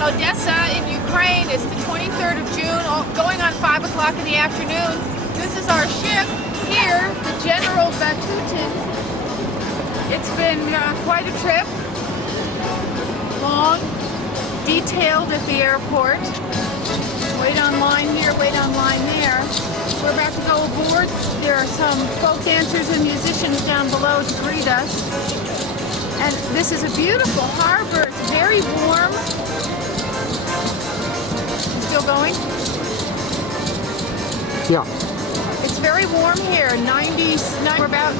Odessa in Ukraine. It's the 23rd of June, going on 5 o'clock in the afternoon. This is our ship here, the General Batutin. It's been quite a trip. Long, detailed at the airport. Wait on line here, wait on line there. We're about to go aboard. There are some folk dancers and musicians down below to greet us. And this is a beautiful harbor. It's very warm. Still going? Yeah. It's very warm here. 90s. We're about.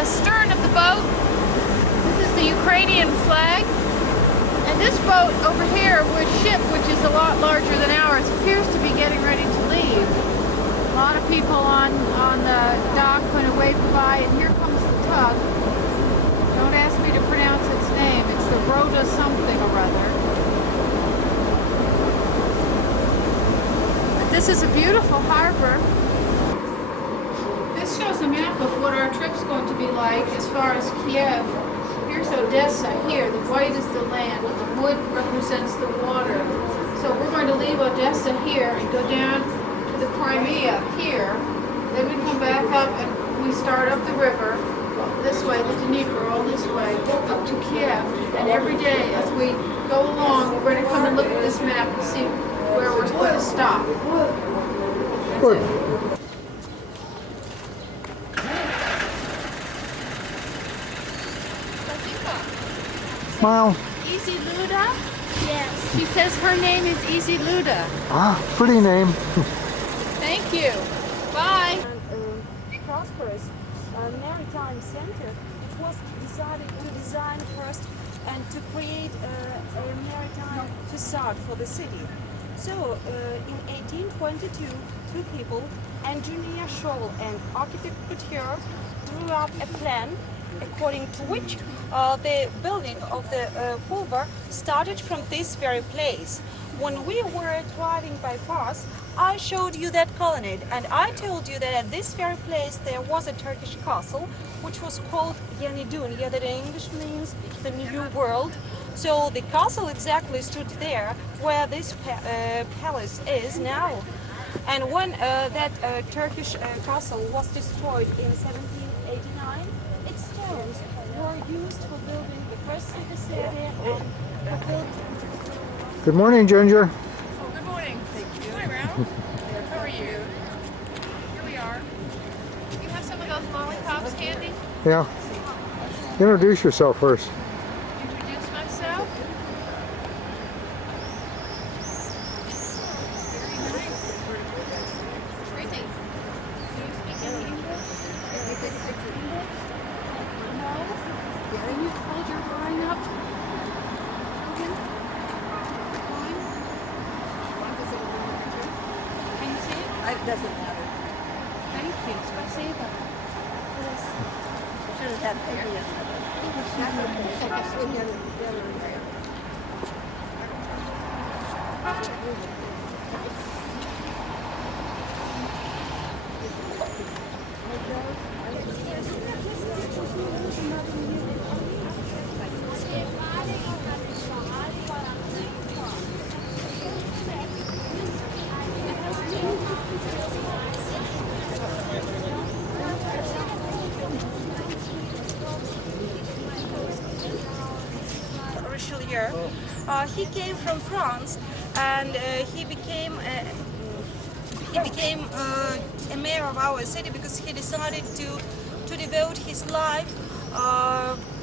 Stern of the boat. This is the Ukrainian flag. And this boat over here, which is a lot larger than ours, appears to be getting ready to leave. A lot of people on the dock going to wave goodbye, and here comes the tug. Don't ask me to pronounce its name. It's the Rhoda something or other. But this is a beautiful harbor. This shows a map of what our trip's going to be like as far as Kiev. Here's Odessa here. The white is the land. The wood represents the water. So we're going to leave Odessa here and go down to the Crimea here. Then we come back up and we start up the river this way, the Dnieper, all this way, up to Kiev. And every day as we go along, we're going to come and look at this map and see where we're going to stop. That's it. Smile. Easy Luda? Yes. She says her name is Easy Luda. Ah, pretty name. Thank you. Bye. Prosperous maritime center. It was decided to design first and to create a maritime facade for the city. So in 1822, two people, engineer Scholl and architect Couture, drew up a plan according to which the building of the Pulver started from this very place. When we were driving by Fars, I showed you that colonnade, and I told you that at this very place there was a Turkish castle, which was called Yeni Dünya, that in English means the New World. So the castle exactly stood there where this palace is now. And when that Turkish castle was destroyed in 1789, its stones were used for building the first city area and built. Good morning, Ginger. Oh, good morning. Thank you. Hi, Ralph. How are you? Here we are. You have some of those lollipops, Candy? Yeah. Introduce yourself first. Introduce myself? Very nice. Ruthie, do you speak any English? No? Can you hold your line up? Can you see it? It doesn't matter. Thank you. Spasibo. Should have had paper yesterday. That's okay. We'll get it together. He came from France, and he became a mayor of our city because he decided to devote his life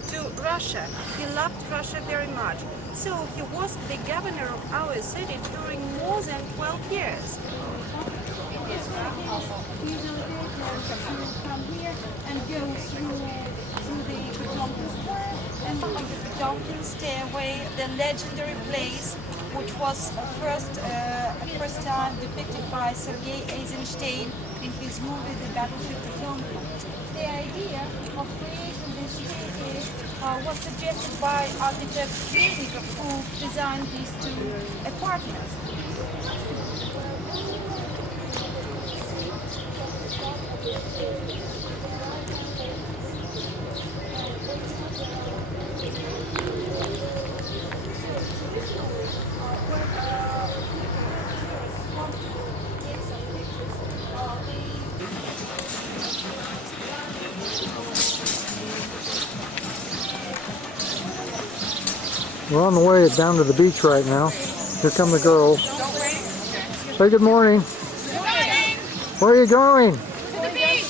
to Russia. He loved Russia very much. So he was the governor of our city during more than 12 years. Come here and go through the Potomac Square and docking stairway, the legendary place, which was first time depicted by Sergei Eisenstein in his movie The Battleship Potemkin. The idea of creating this street was suggested by architect Vladimir, who designed these two apartments. We're on the way down to the beach right now. Here come the girls. Say good morning. Good morning. Where are you going? To the beach.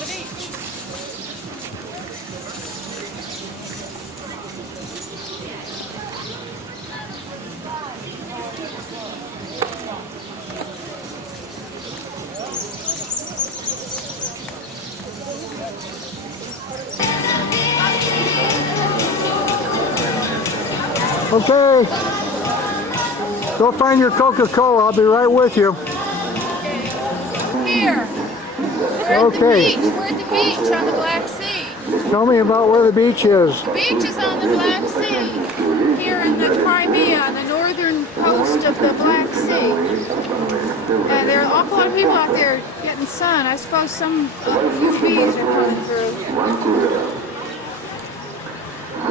Okay. Go find your Coca-Cola. I'll be right with you. Here. We're at the Okay. beach. We're at the beach on the Black Sea. Tell me about where the beach is. The beach is on the Black Sea. Here in the Crimea, on the northern coast of the Black Sea. And there are an awful lot of people out there getting sun. I suppose some UVs are coming through. I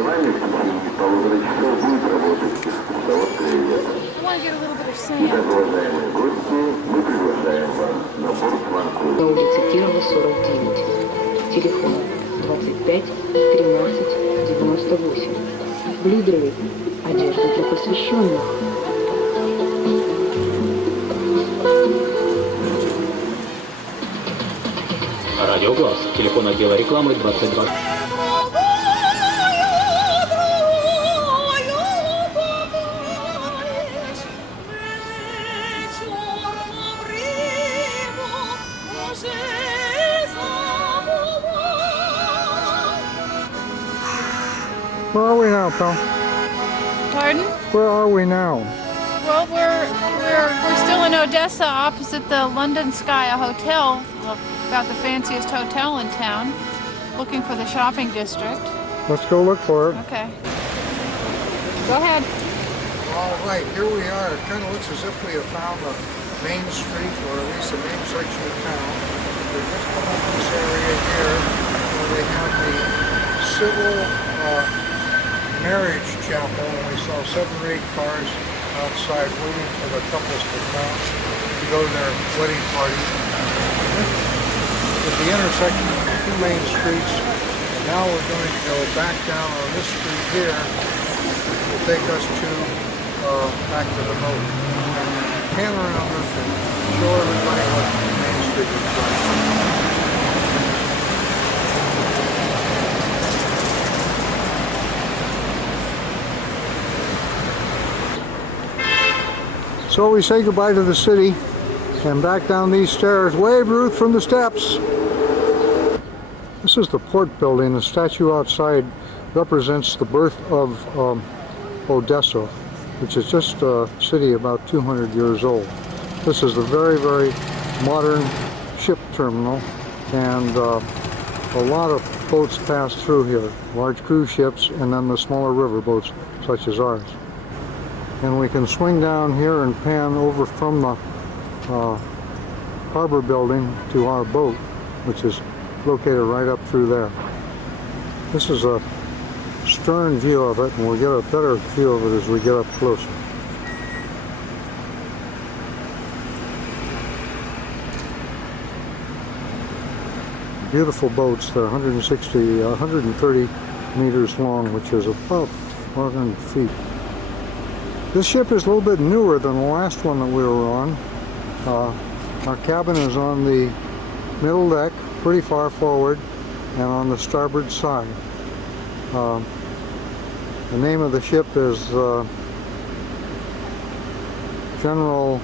want to get a little bit of sand. На улице Кирова, 49. Телефон 25 13 98. Блюдеры. Одежда для посвященных. Радиоглаз. Телефон отдела рекламы 22. Where are we now, pal? Pardon? Where are we now? Well, we're still in Odessa, opposite the London Sky Hotel, about the fanciest hotel in town, looking for the shopping district. Let's go look for it. Okay. Go ahead. All right, here we are. It kind of looks as if we have found the main street, or at least the main section of town. We're just come up this area here where they have the civil marriage chapel, and we saw 7 or 8 cars outside waiting for the couples to come to go to their wedding party. This is the intersection of the 2 main streets, and now we're going to go back down on this street here, which will take us to back to the boat. Pan around this and show everybody what Main Street is like. So we say goodbye to the city and back down these stairs. Wave, Ruth, from the steps. This is the port building. The statue outside represents the birth of Odessa, which is just a city about 200 years old. This is a very, very modern ship terminal, and a lot of boats pass through here, large cruise ships and then the smaller river boats such as ours. And we can swing down here and pan over from the harbor building to our boat, which is located right up through there. This is a stern view of it, and we'll get a better view of it as we get up closer. Beautiful boats. They're 130 meters long, which is about 400 feet. This ship is a little bit newer than the last one that we were on. Our cabin is on the middle deck, pretty far forward, and on the starboard side. The name of the ship is General...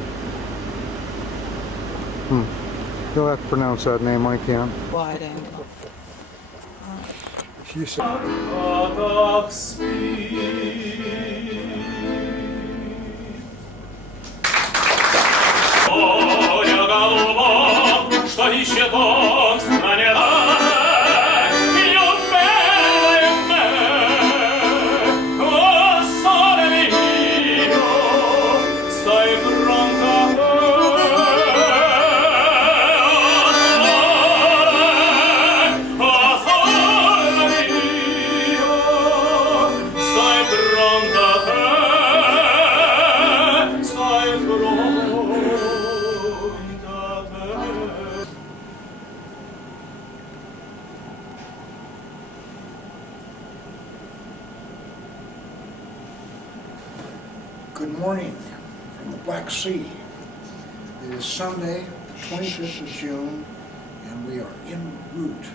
You'll have to pronounce that name, I can't. Wide angle. The She said, good morning from the Black Sea. It is Sunday, the 25th of June, and we are en route.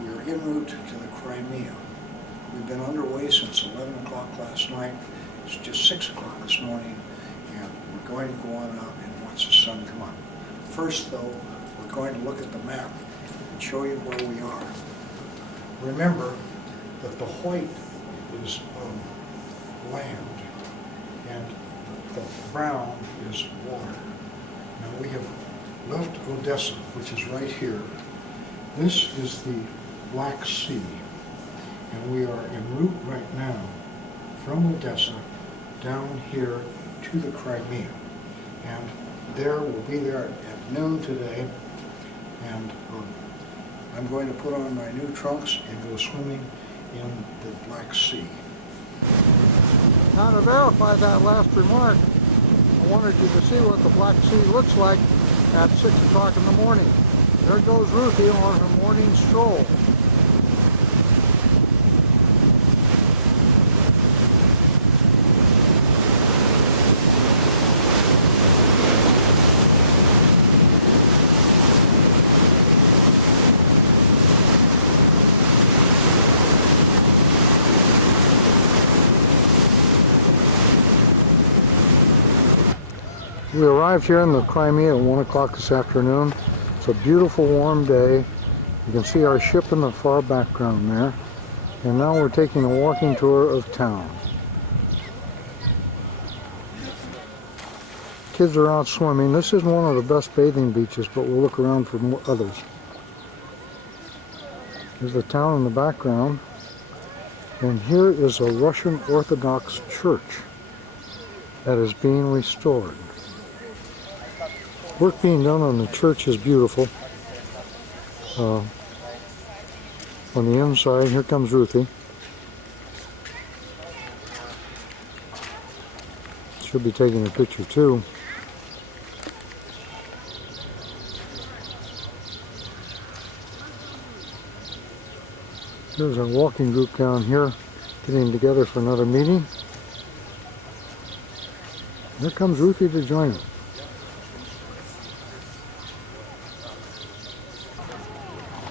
We are en route to the Crimea. We've been underway since 11 o'clock last night. It's just 6 o'clock this morning, and we're going to go on out and watch the sun come up. First, though, we're going to look at the map and show you where we are. Remember that the white is land, and the brown is water. Now we have left Odessa, which is right here. This is the Black Sea, and we are en route right now from Odessa down here to the Crimea. And we'll be there at noon today, and I'm going to put on my new trunks and go swimming in the Black Sea. Now, to verify that last remark, I wanted you to see what the Black Sea looks like at 6 o'clock in the morning. There goes Ruthie on her morning stroll. We arrived here in the Crimea at 1 o'clock this afternoon. It's a beautiful warm day. You can see our ship in the far background there. And now we're taking a walking tour of town. Kids are out swimming. This is one of the best bathing beaches, but we'll look around for more others. There's the town in the background. And here is a Russian Orthodox church that is being restored. Work being done on the church is beautiful. On the inside, here comes Ruthie. She'll be taking a picture too. There's a walking group down here getting together for another meeting. Here comes Ruthie to join them.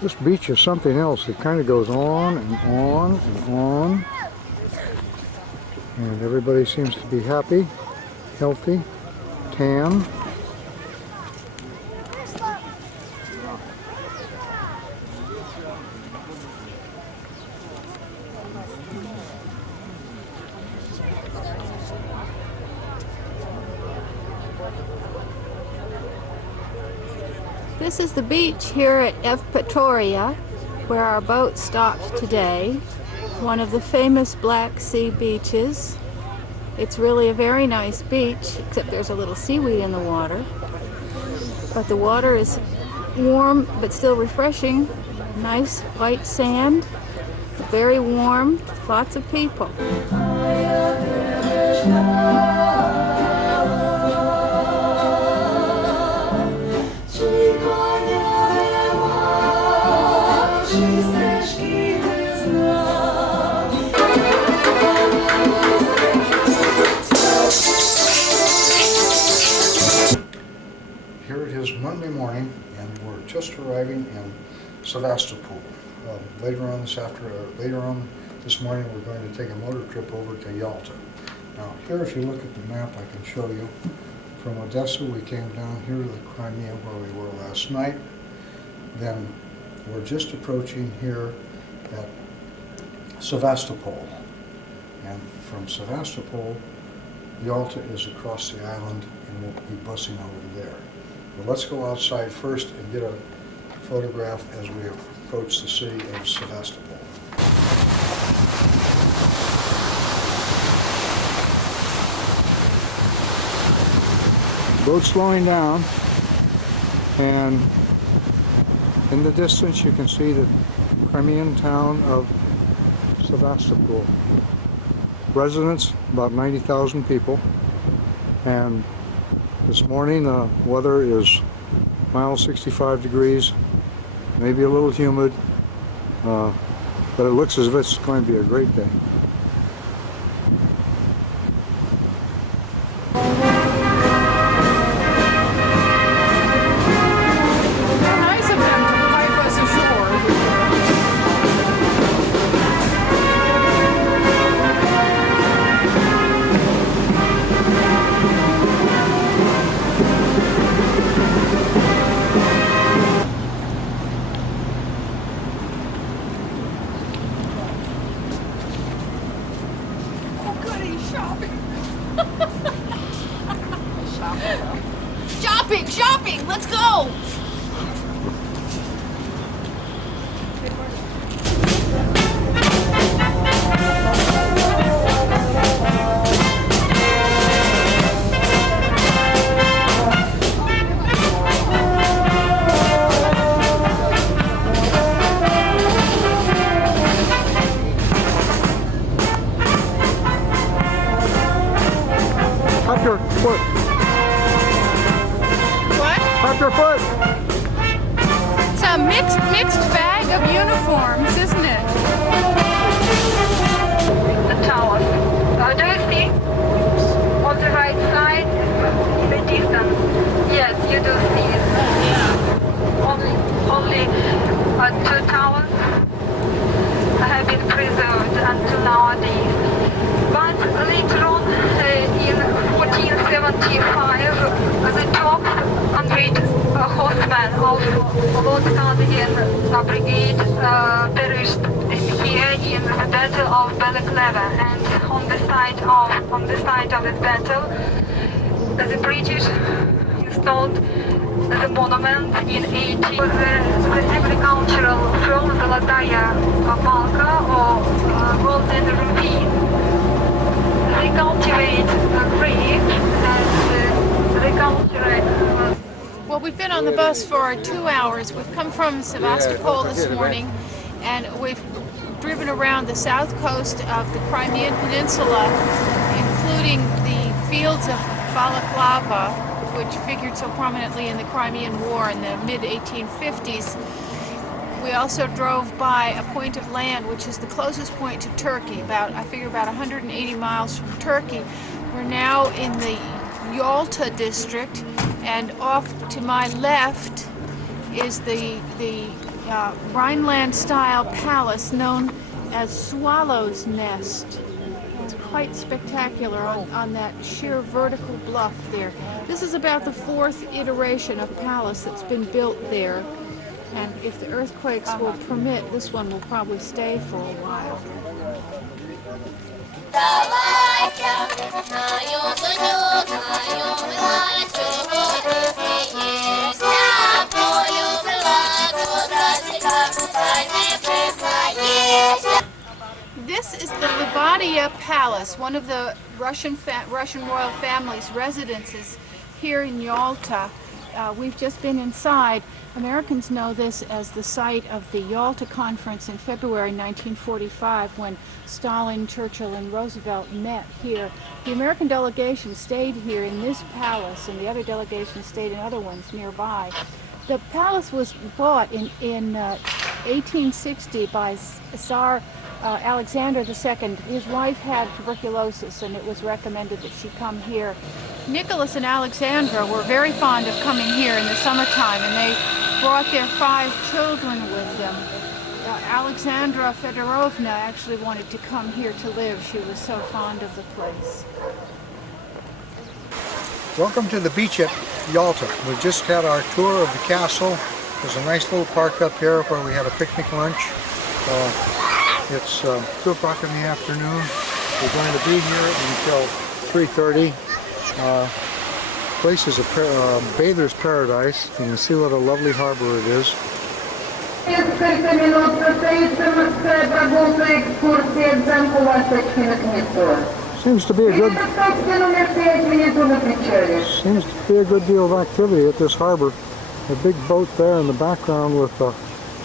This beach is something else. It kind of goes on and on and on. And everybody seems to be happy, healthy, tan. This is the beach here at Evpatoria, where our boat stopped today. One of the famous Black Sea beaches. It's really a very nice beach, except there's a little seaweed in the water. But the water is warm, but still refreshing. Nice white sand, very warm, lots of people. Here it is Monday morning, and we're just arriving in Sevastopol. Later on this morning, we're going to take a motor trip over to Yalta. Now, here, if you look at the map, I can show you. From Odessa, we came down here to the Crimea, where we were last night. Then we're just approaching here at Sevastopol. And from Sevastopol, Yalta is across the island, and we'll be busing over there. But let's go outside first and get a photograph as we approach the city of Sevastopol. Boat slowing down, and in the distance you can see the Crimean town of Sevastopol. Residents, about 90,000 people, and this morning the weather is mild 65 degrees, maybe a little humid, but it looks as if it's going to be a great day. Nice of them to pipe us ashore. Shopping! Let's go! Up your foot. Up your foot. It's a mixed bag of uniforms, isn't it? The tower. Do you see on the right side in the distance? Yes, you do see it. Only two towers have been preserved until nowadays. But later on, in 1475, the top 100 horsemen of Lord Cardigan Brigade perished here in the Battle of Balaclava, and on the site of this battle, the British installed the monument in 18. The agricultural from Zolotaya Balka or Golden Ruby. They cultivate grape and they cultivate. Well, we've been on the bus for 2 hours. We've come from Sevastopol this morning, and we've driven around the south coast of the Crimean Peninsula, including the fields of Balaclava, which figured so prominently in the Crimean War in the mid-1850s. We also drove by a point of land which is the closest point to Turkey, about 180 miles from Turkey. We're now in the Yalta district, and off to my left is the Rhineland-style palace known as Swallow's Nest. It's quite spectacular on that sheer vertical bluff there. This is about the fourth iteration of palace that's been built there. And if the earthquakes will permit, this one will probably stay for a while. This is the Levadia Palace, one of the Russian royal family's residences here in Yalta. We've just been inside. Americans know this as the site of the Yalta Conference in February 1945, when Stalin, Churchill, and Roosevelt met here. The American delegation stayed here in this palace, and the other delegations stayed in other ones nearby. The palace was bought in 1860 by Tsar Alexander II. His wife had tuberculosis, and it was recommended that she come here. Nicholas and Alexandra were very fond of coming here in the summertime, and they brought their 5 children with them. Alexandra Fedorovna actually wanted to come here to live. She was so fond of the place. Welcome to the beach at Yalta. We've just had our tour of the castle. There's a nice little park up here where we had a picnic lunch. It's 2 o'clock in the afternoon. We're going to be here until 3:30. Place is a bather's paradise. You can see what a lovely harbor it is. Seems to be a good deal of activity at this harbor. A big boat there in the background with the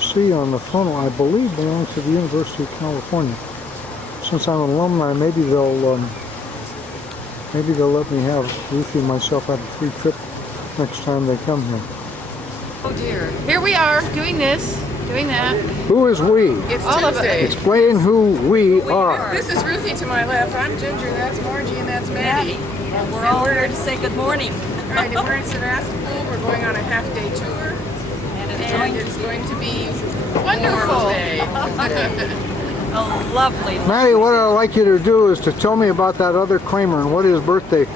sea on the funnel, I believe, belongs to the University of California. Since I'm an alumni, maybe they'll let me have Ruthie and myself have a free trip next time they come here. Oh dear. Here we are doing this, doing that. Who is we? It's All of Tuesday. it. Explain who we are. This is Ruthie to my left. I'm Ginger. That's Margie, and that's Maddie. And we're all here to say good morning. All right, and we're in Sebastopol. We're going on a half-day tour, and it's going to be Wonderful. day. Oh, lovely. Maddie, what I'd like you to do is to tell me about that other Kramer and what his birthday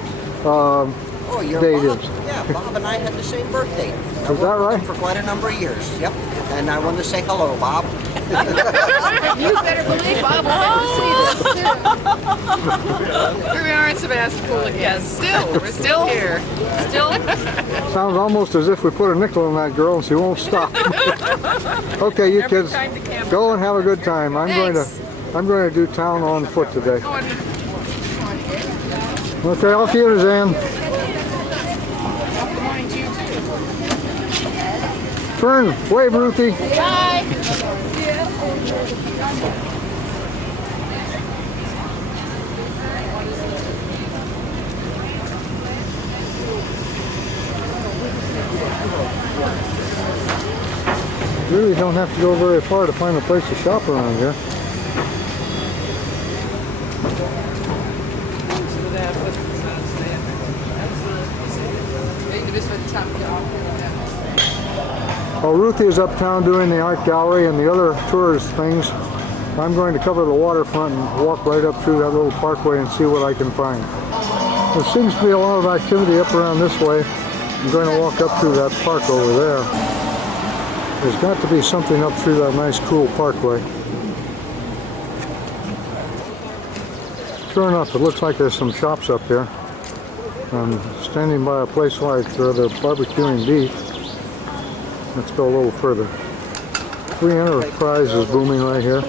Your date Bob? is. Yeah, Bob and I had the same birthday. Is that right? For quite a number of years. Yep. And I wanted to say hello, Bob. You better believe Bob will get to see this too. Here we are in Sebastopol again. We're still here. Sounds almost as if we put a nickel in that girl and she won't stop. Okay, you kids, go and have a good time. I'm going to do town on foot today. Okay, off you, Zan. Turn, wave, Ruthie. Bye. You really don't have to go very far to find a place to shop around here. Well, Ruthie is uptown doing the art gallery and the other tourist things. I'm going to cover the waterfront and walk right up through that little parkway and see what I can find. There seems to be a lot of activity up around this way. I'm going to walk up through that park over there. There's got to be something up through that nice cool parkway. Sure enough, it looks like there's some shops up here. I'm standing by a place like where they're barbecuing beef. Let's go a little further. Free enterprise is booming right here.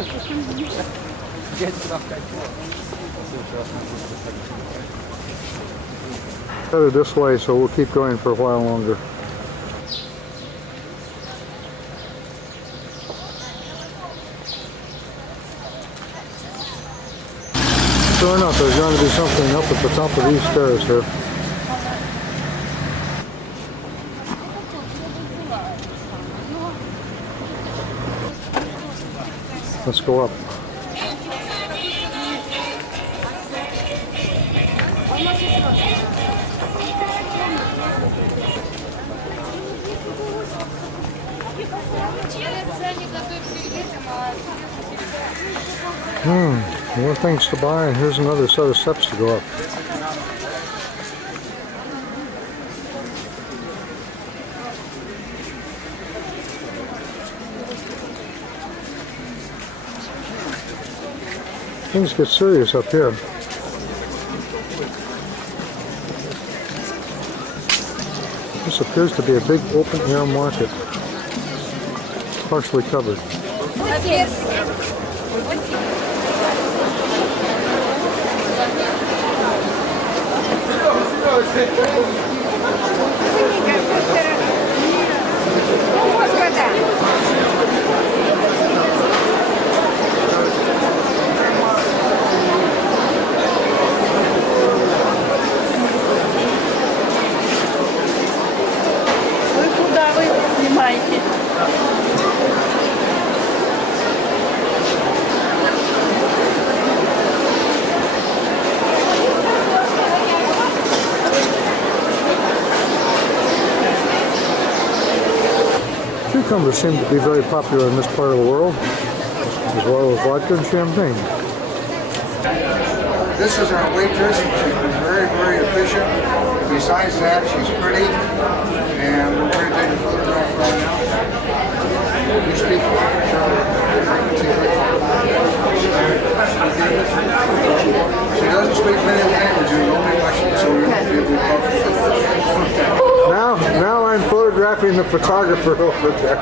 Headed this way, so we'll keep going for a while longer. Sure enough, there's going to be something up at the top of these stairs here. Let's go up. More things to buy, and here's another set of steps to go up. Things get serious up here. This appears to be a big open air market, partially covered. Cucumbers seem to be very popular in this part of the world, as well as vodka and champagne. This is our waitress. She's been very, very efficient. Besides that, she's pretty, and we're going to take a photograph right now. You speak French, She doesn't speak many languages, only Russian, so we won't be able to talk to her. Now I'm photographing the photographer over there.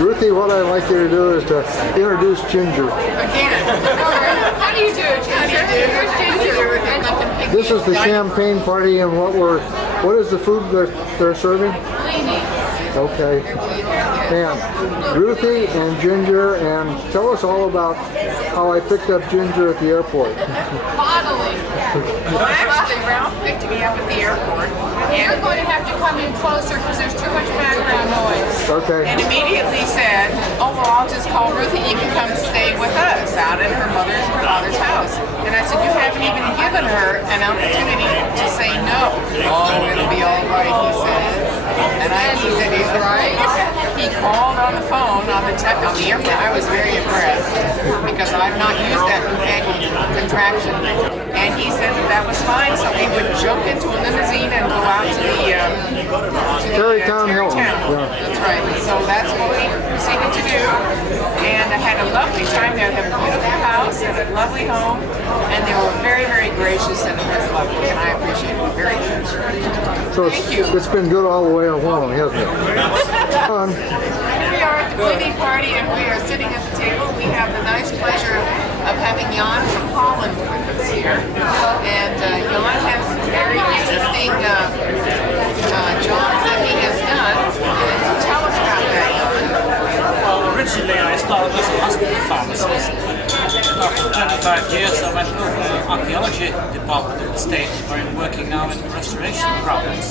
Ruthie, what I'd like you to do is to introduce Ginger. Again. How do you do it, Ginger? Here's Ginger. This is the champagne party, and what is the food they're serving? Okay. And Ruthie and Ginger, and tell us all about how I picked up Ginger at the airport. Modeling. Well, actually, Ralph picked me up at the airport, and you're going to have to come in closer because there's too much background noise. Okay. And immediately said, "Oh well, I'll just call Ruthie. You can come stay with us out at her father's house." And I said, "You haven't even given her an opportunity to say no." "Oh, it'll be all right," he said. And he said, "He's right." He called on the phone on the airplane. I was very impressed because I've not used that newfangled contraption. And he said that was fine, so we would jump into a limousine and go out to the Terrytown. That's right. So that's what we proceeded to do. And I had a lovely time there. They have a beautiful house and a lovely home, and they were very, very gracious and very lovely, and I appreciate it very much. So Thank you. it's been good all the way along, hasn't it? We are at the Glee party, and we are sitting at the table. We have the nice pleasure of having Jan from Holland with us here. And Jan has some very interesting jobs that he has done. And tell us about that, Jan. Well, originally I started as a hospital pharmacist. After 25 years I went over to the archaeology department of the States, where I'm working now in restoration programs.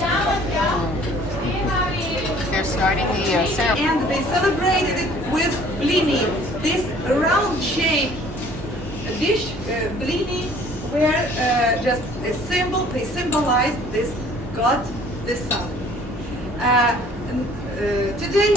They're starting the ceremony. And they celebrated it with blini, this round shape dish, blini, where just a symbol, they symbolize this God, the sun. Today,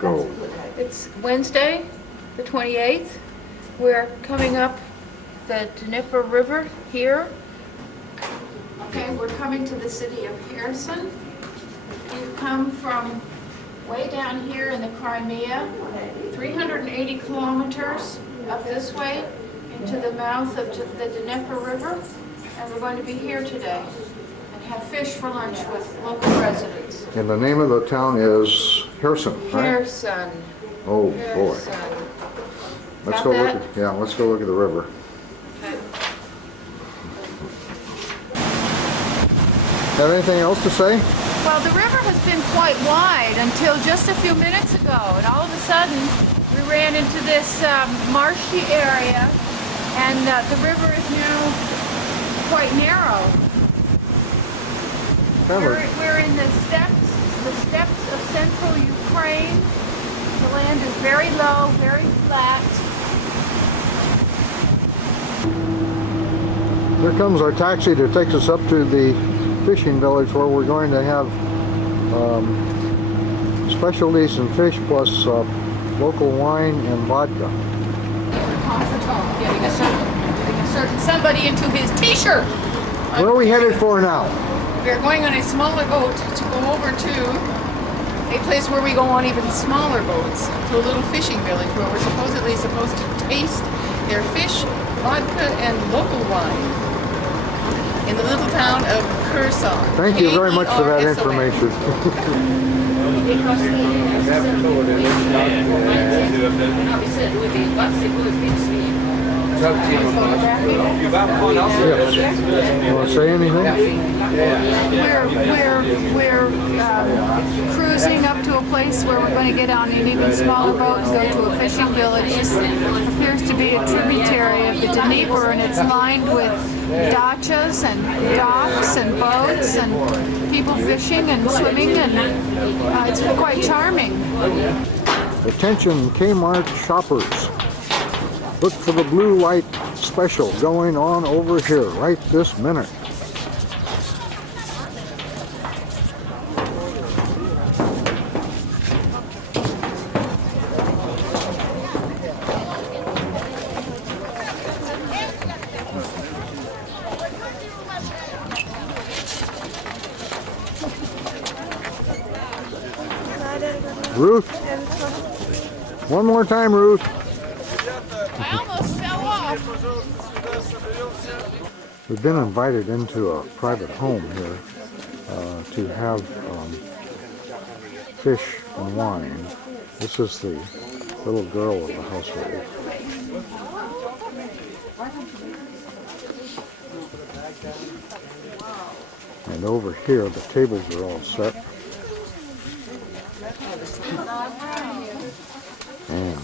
Go. It's Wednesday, the 28th. We're coming up the Dnieper River here. Okay, we're coming to the city of Kherson. We've come from way down here in the Crimea, 380 kilometers up this way into the mouth of the Dnieper River, and we're going to be here today and have fish for lunch with local residents. And the name of the town is Kherson, right? Kherson. Oh boy. Kherson. Let's Got go that? look at, yeah, let's go look at the river. Okay. Have anything else to say? Well, the river has been quite wide until just a few minutes ago, and all of a sudden we ran into this marshy area, and the river is now quite narrow. We're in the steppes of central Ukraine. The land is very low, very flat. Here comes our taxi that takes us up to the fishing village where we're going to have specialties in fish plus local wine and vodka. Getting a certain somebody into his t-shirt. Where are we headed for now? We are going on a smaller boat to go over to a place where we go on even smaller boats, to a little fishing village where we're supposedly supposed to taste their fish, vodka, and local wine in the little town of Kherson. Thank you very much for that K-E-R-S-O-N. information. You want to say anything? We're cruising up to a place where we're going to get on an even smaller boat and go to a fishing village. This appears to be a tributary of the Dnieper, and it's lined with dachas and docks and boats and people fishing and swimming, and it's quite charming. Attention Kmart shoppers. Look for the blue light special going on over here right this minute. Ruth, one more time, Ruth. I almost fell off. We've been invited into a private home here to have fish and wine. This is the little girl of the household. And over here, the tables are all set. And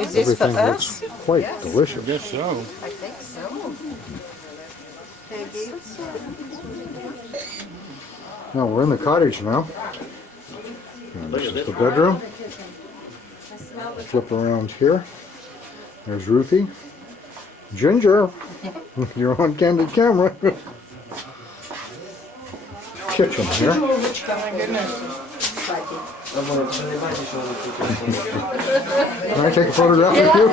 Is this for everything us? looks quite delicious. I think so. Now we're in the cottage now. And this is the bedroom. Flip around here. There's Ruthie. Ginger, you're on candid camera. Kitchen here. Oh my goodness. Can I take a photograph with you?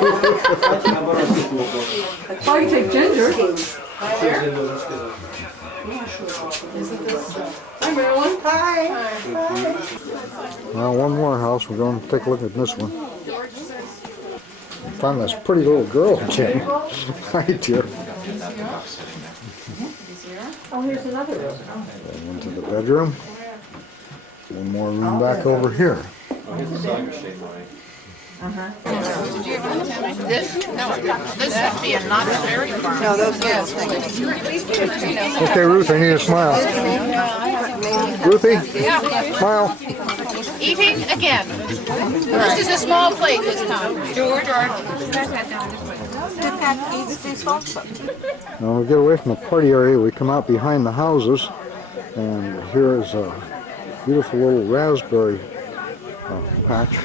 Oh, you take Ginger. Hi, Marilyn. Hi. Now one more house. We're going to take a look at this one. Found this pretty little girl again. Hi, dear. Oh, here's another room. Into the bedroom. One more room back over here. Did you ever tell me this? No, this would be a not very far. No, those yes. Okay, Ruth, I need a smile. Ruthie, smile. Eating again. This is a small plate this time. George. Now we get away from the party area. We come out behind the houses, and here is a beautiful little raspberry patch.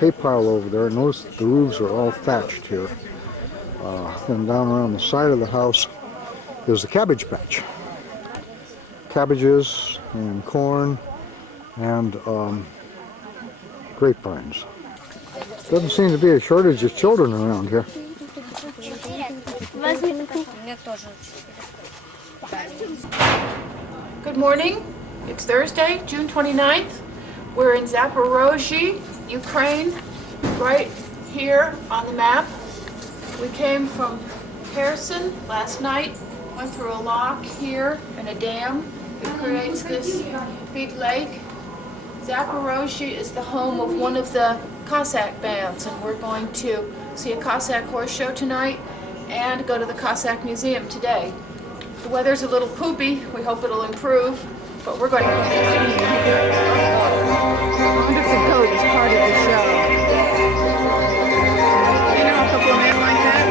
Hay pile over there. Notice that the roofs are all thatched here. Then down around the side of the house is the cabbage patch. Cabbages and corn and grapevines. Doesn't seem to be a shortage of children around here. Good morning. It's Thursday, June 29th. We're in Zaporozhye, Ukraine, right here on the map. We came from Kherson last night, went through a lock here and a dam that creates this big lake. Zaporozhye is the home of one of the Cossack bands, and we're going to see a Cossack horse show tonight and go to the Cossack Museum today. The weather's a little poopy. We hope it'll improve, but we're going to go. I wonder if the goat is part of the show. You know a couple of men like that?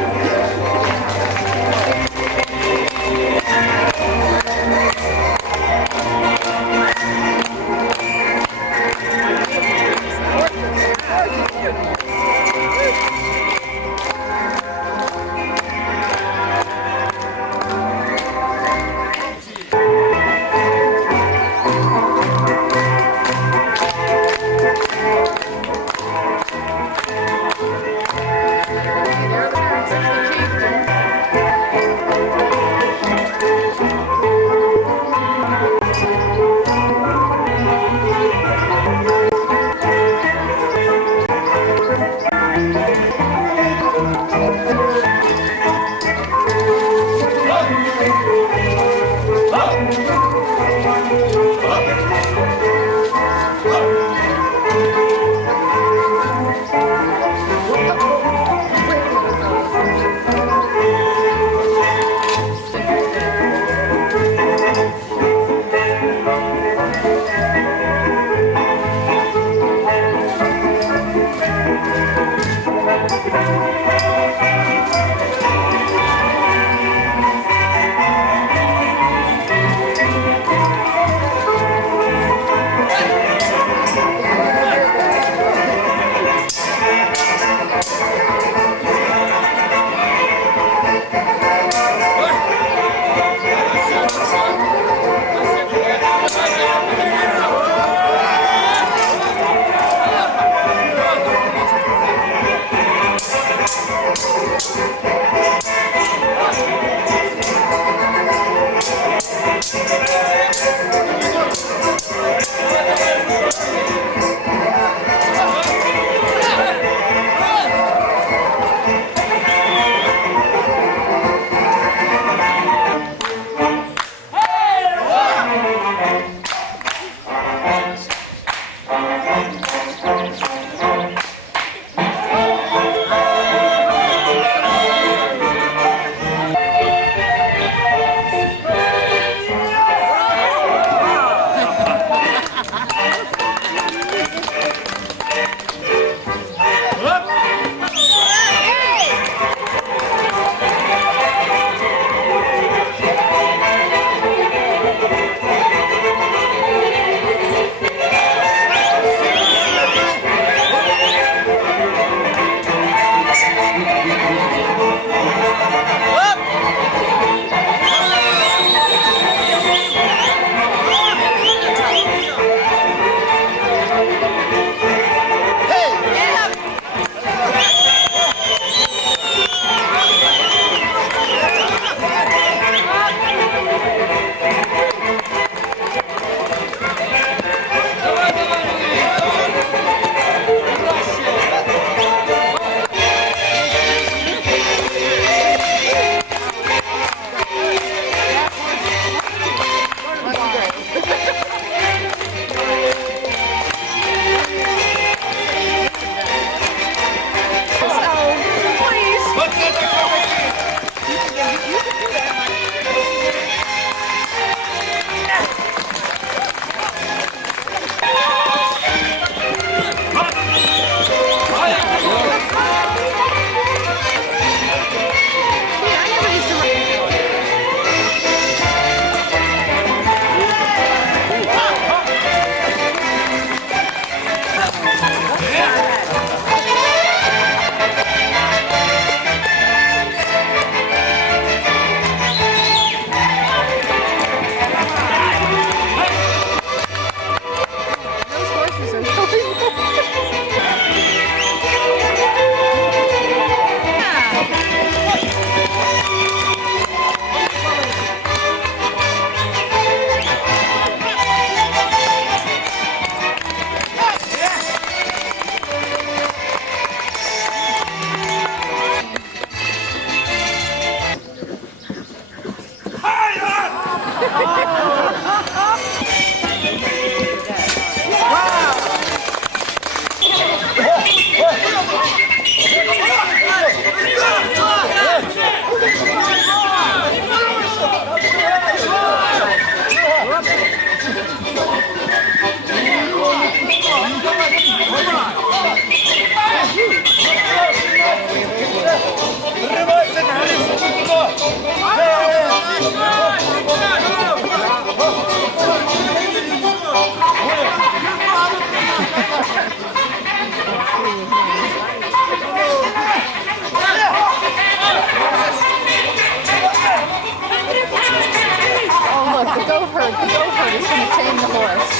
over. He's gonna tame the horse.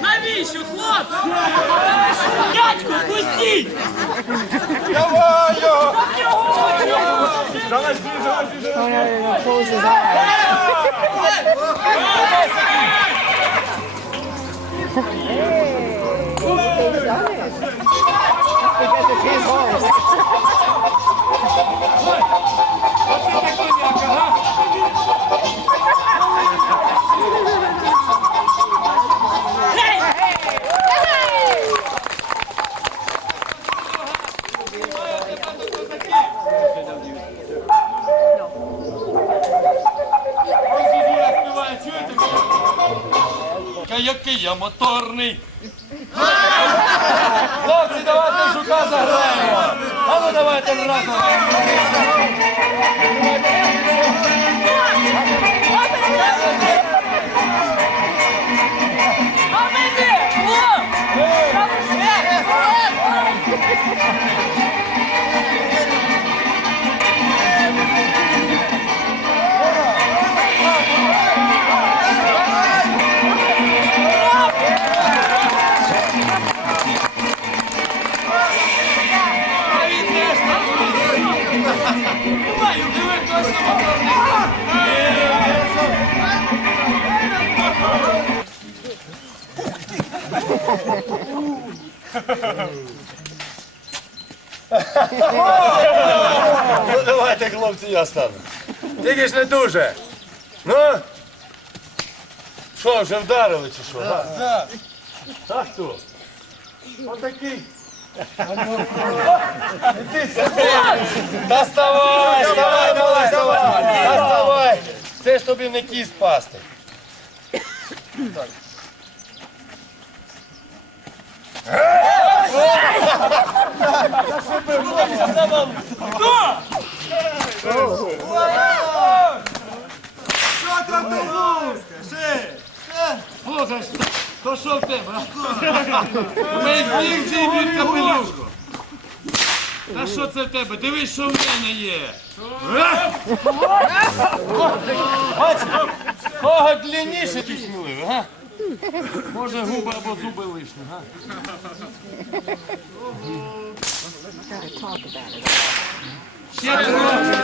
Навіщо, хлопці? Дядьку, пустіть! Давай його! Close his eyes. Because it's his horse. Який я моторний! Хлопці, давайте жука заграємо! А ну давайте разом! Ну давайте, хлопці, я стану. Тільки ж не дуже. Ну? Що, вже вдарили чи що? Так. Так хто? Отакий. Іди сюди. Та вставай, вставай, давай, давай. Та вставай. Це ж тобі не кіс пасти. Так. Що там до луска? Слухай, то що в тебе? Весь сніг цей від капелюшку. Та що це в тебе? Дивись, що в мене є. Бачиш, кого длинніше ти сміливий, га? Може губи або зуби лишні, га? Ще трохи.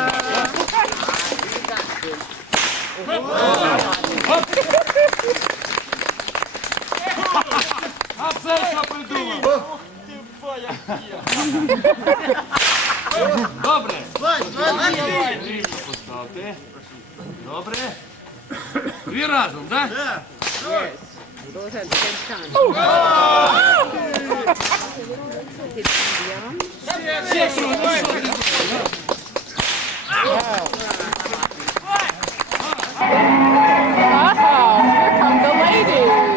А це що придумав? Добре. Рівно поставте. Добре. Дві разом, так? Так. Ще що, ну що ти зробив? Here come the ladies.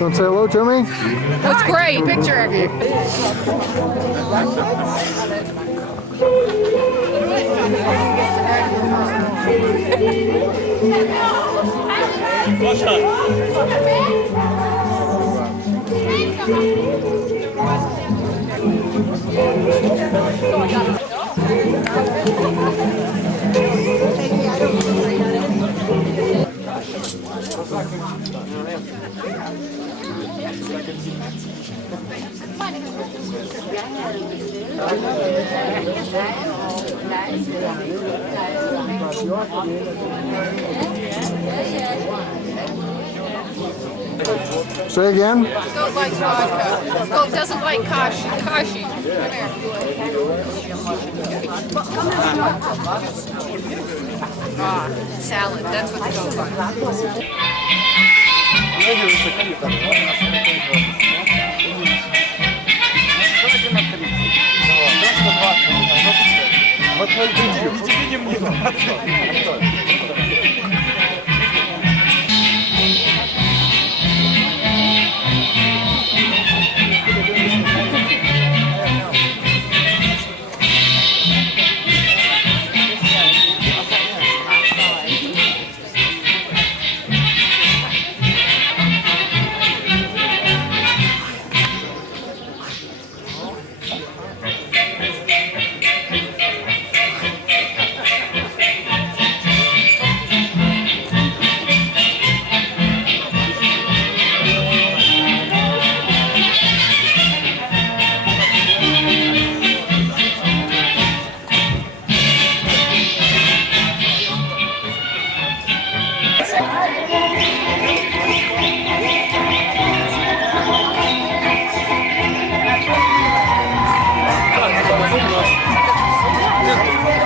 Want to say hello to me? That's great. Picture of you. Say again? Goat likes vodka. Goat doesn't like kashi. Kashi. Come here. Ah, salad. That's what the goat likes.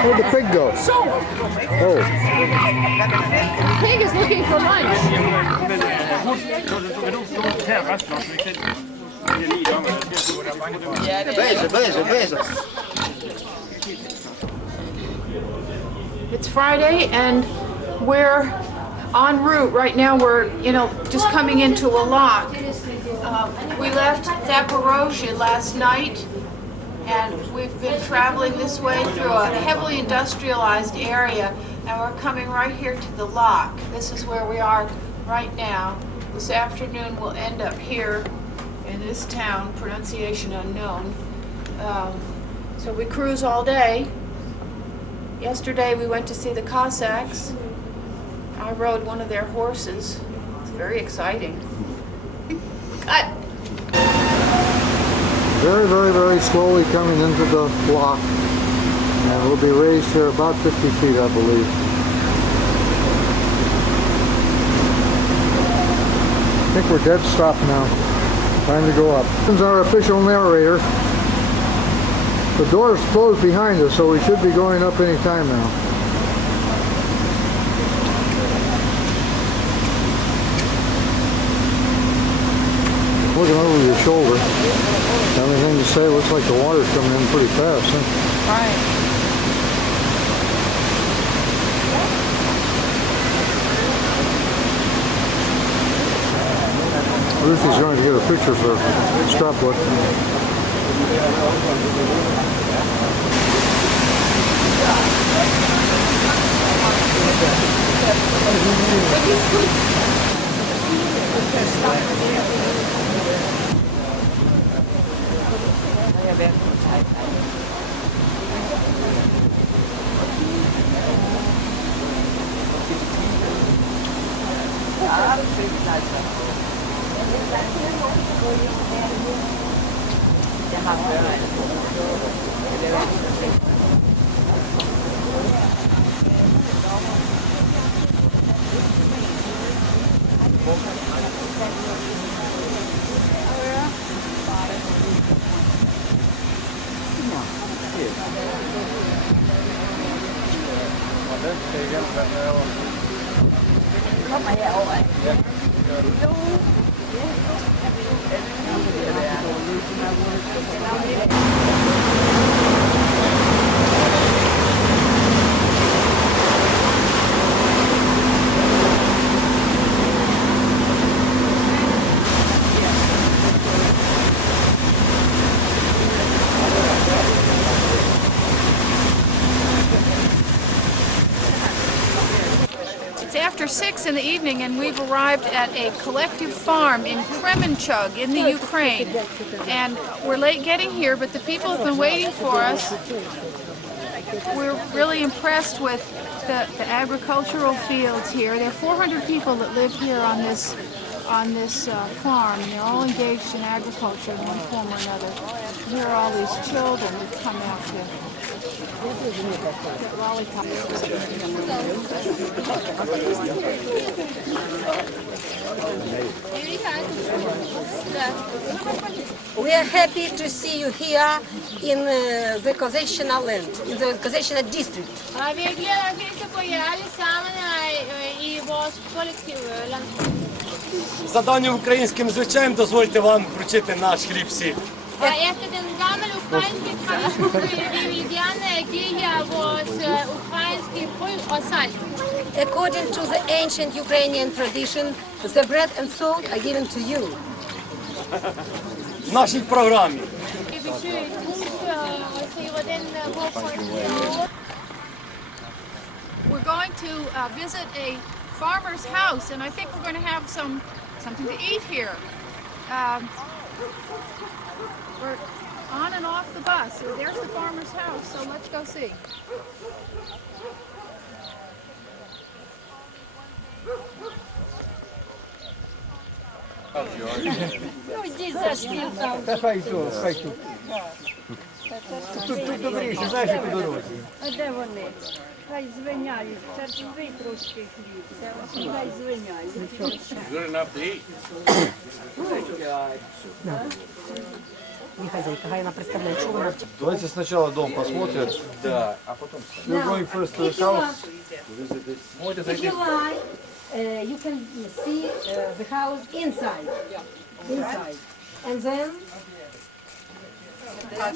Where'd the pig go? Oh. The pig is looking for lunch. It's Friday and we're en route. Right now we're, just coming into a lock. We left Zaporozhye last night and we've been traveling this way through a heavily industrialized area and we're coming right here to the lock. This is where we are right now. This afternoon we'll end up here in this town, pronunciation unknown. So we cruise all day. Yesterday we went to see the Cossacks. I rode one of their horses. It's very exciting. Cut! Very, very, very slowly coming into the lock. And we'll be raised here about 50 feet, I believe. I think we're dead stop now. Time to go up. This is our official narrator. The door's closed behind us, so we should be going up any time now. Looking over your shoulder. Anything to say? Looks like the water's coming in pretty fast, huh? Right. Ruthie's going to get a picture for Stropwood. It's after 6 in the evening and we've arrived at a collective farm in Kremenchug in the Ukraine. And we're late getting here, but the people have been waiting for us. We're really impressed with the agricultural fields here. There are 400 people that live here on this farm, and they're all engaged in agriculture in one form or another. Here are all these children that come out to get lollipops. We are happy to see you here in the Kozheshina land, in the Kozheshina district. Vi är glada att vi ska få göra allesammans här i vårt kollektivland. За давнім українським звичаєм дозвольте вам вручити наш хліб сіль. Efter den gamla ukrainska traditionen vill vi gärna ge er vårt ukrainska bröd och salt. According to the ancient Ukrainian tradition, the bread and salt are given to you. В нашій програмі. Det betyder et brug og se, hvordan hvorfor. We're going to visit a farmer's house, and I think we're going to have something to eat here. We're on and off the bus. So there's the farmer's house, so let's go see. Ну, йди за стіл там. Та хай тут. Тут добріше, знаєш, як у дорозі. А де вони? Хай звиняють, церкви трошки хліб. Хай звиняють. Good enough to eat. Не хозяйка, хай вона представляє, що вона. Давайте сначала дом посмотрят. Да, а потом... We're going first to the house. If you like, you can see the house inside. Inside. And then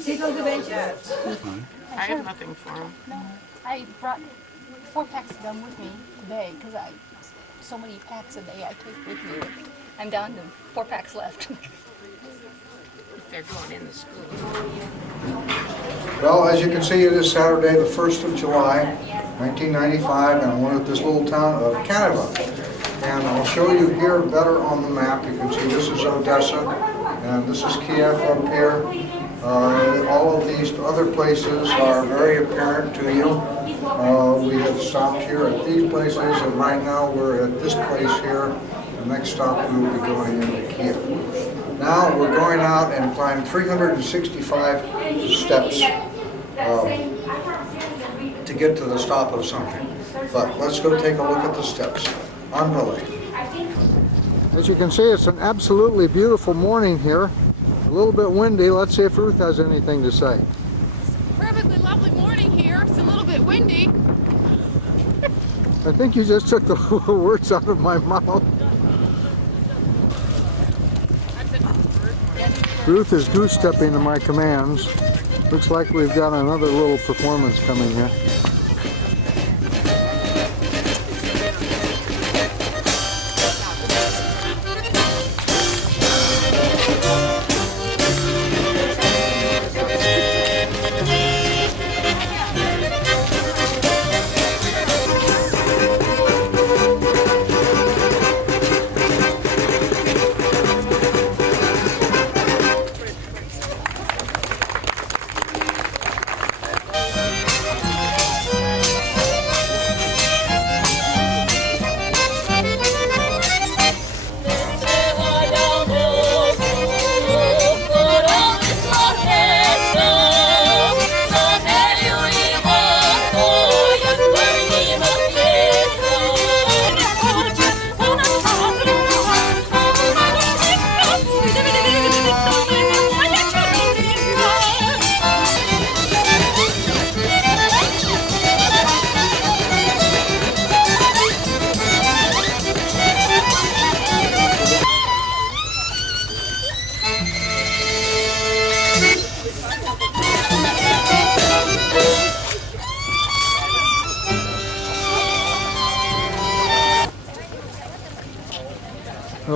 sit on the benches. I have nothing for him. No, I brought 4 packs of gum with me today because so many packs a day I take with me. I'm down to 4 packs left. They're going in the school. Well, as you can see, it is Saturday, the 1st of July, 1995, and we're at this little town of Canada. And I'll show you here better on the map. You can see this is Odessa, and this is Kiev up here. All of these other places are very apparent to you. We have stopped here at these places, and right now we're at this place here. The next stop we will be going into Kiev. Now we're going out and climb 365 steps to get to the stop of something. But let's go take a look at the steps. On the way. As you can see, it's an absolutely beautiful morning here. A little bit windy. Let's see if Ruth has anything to say. Perfectly lovely morning here. It's a little bit windy. I think you just took the words out of my mouth. Ruth is goose-stepping to my commands. Looks like we've got another little performance coming here.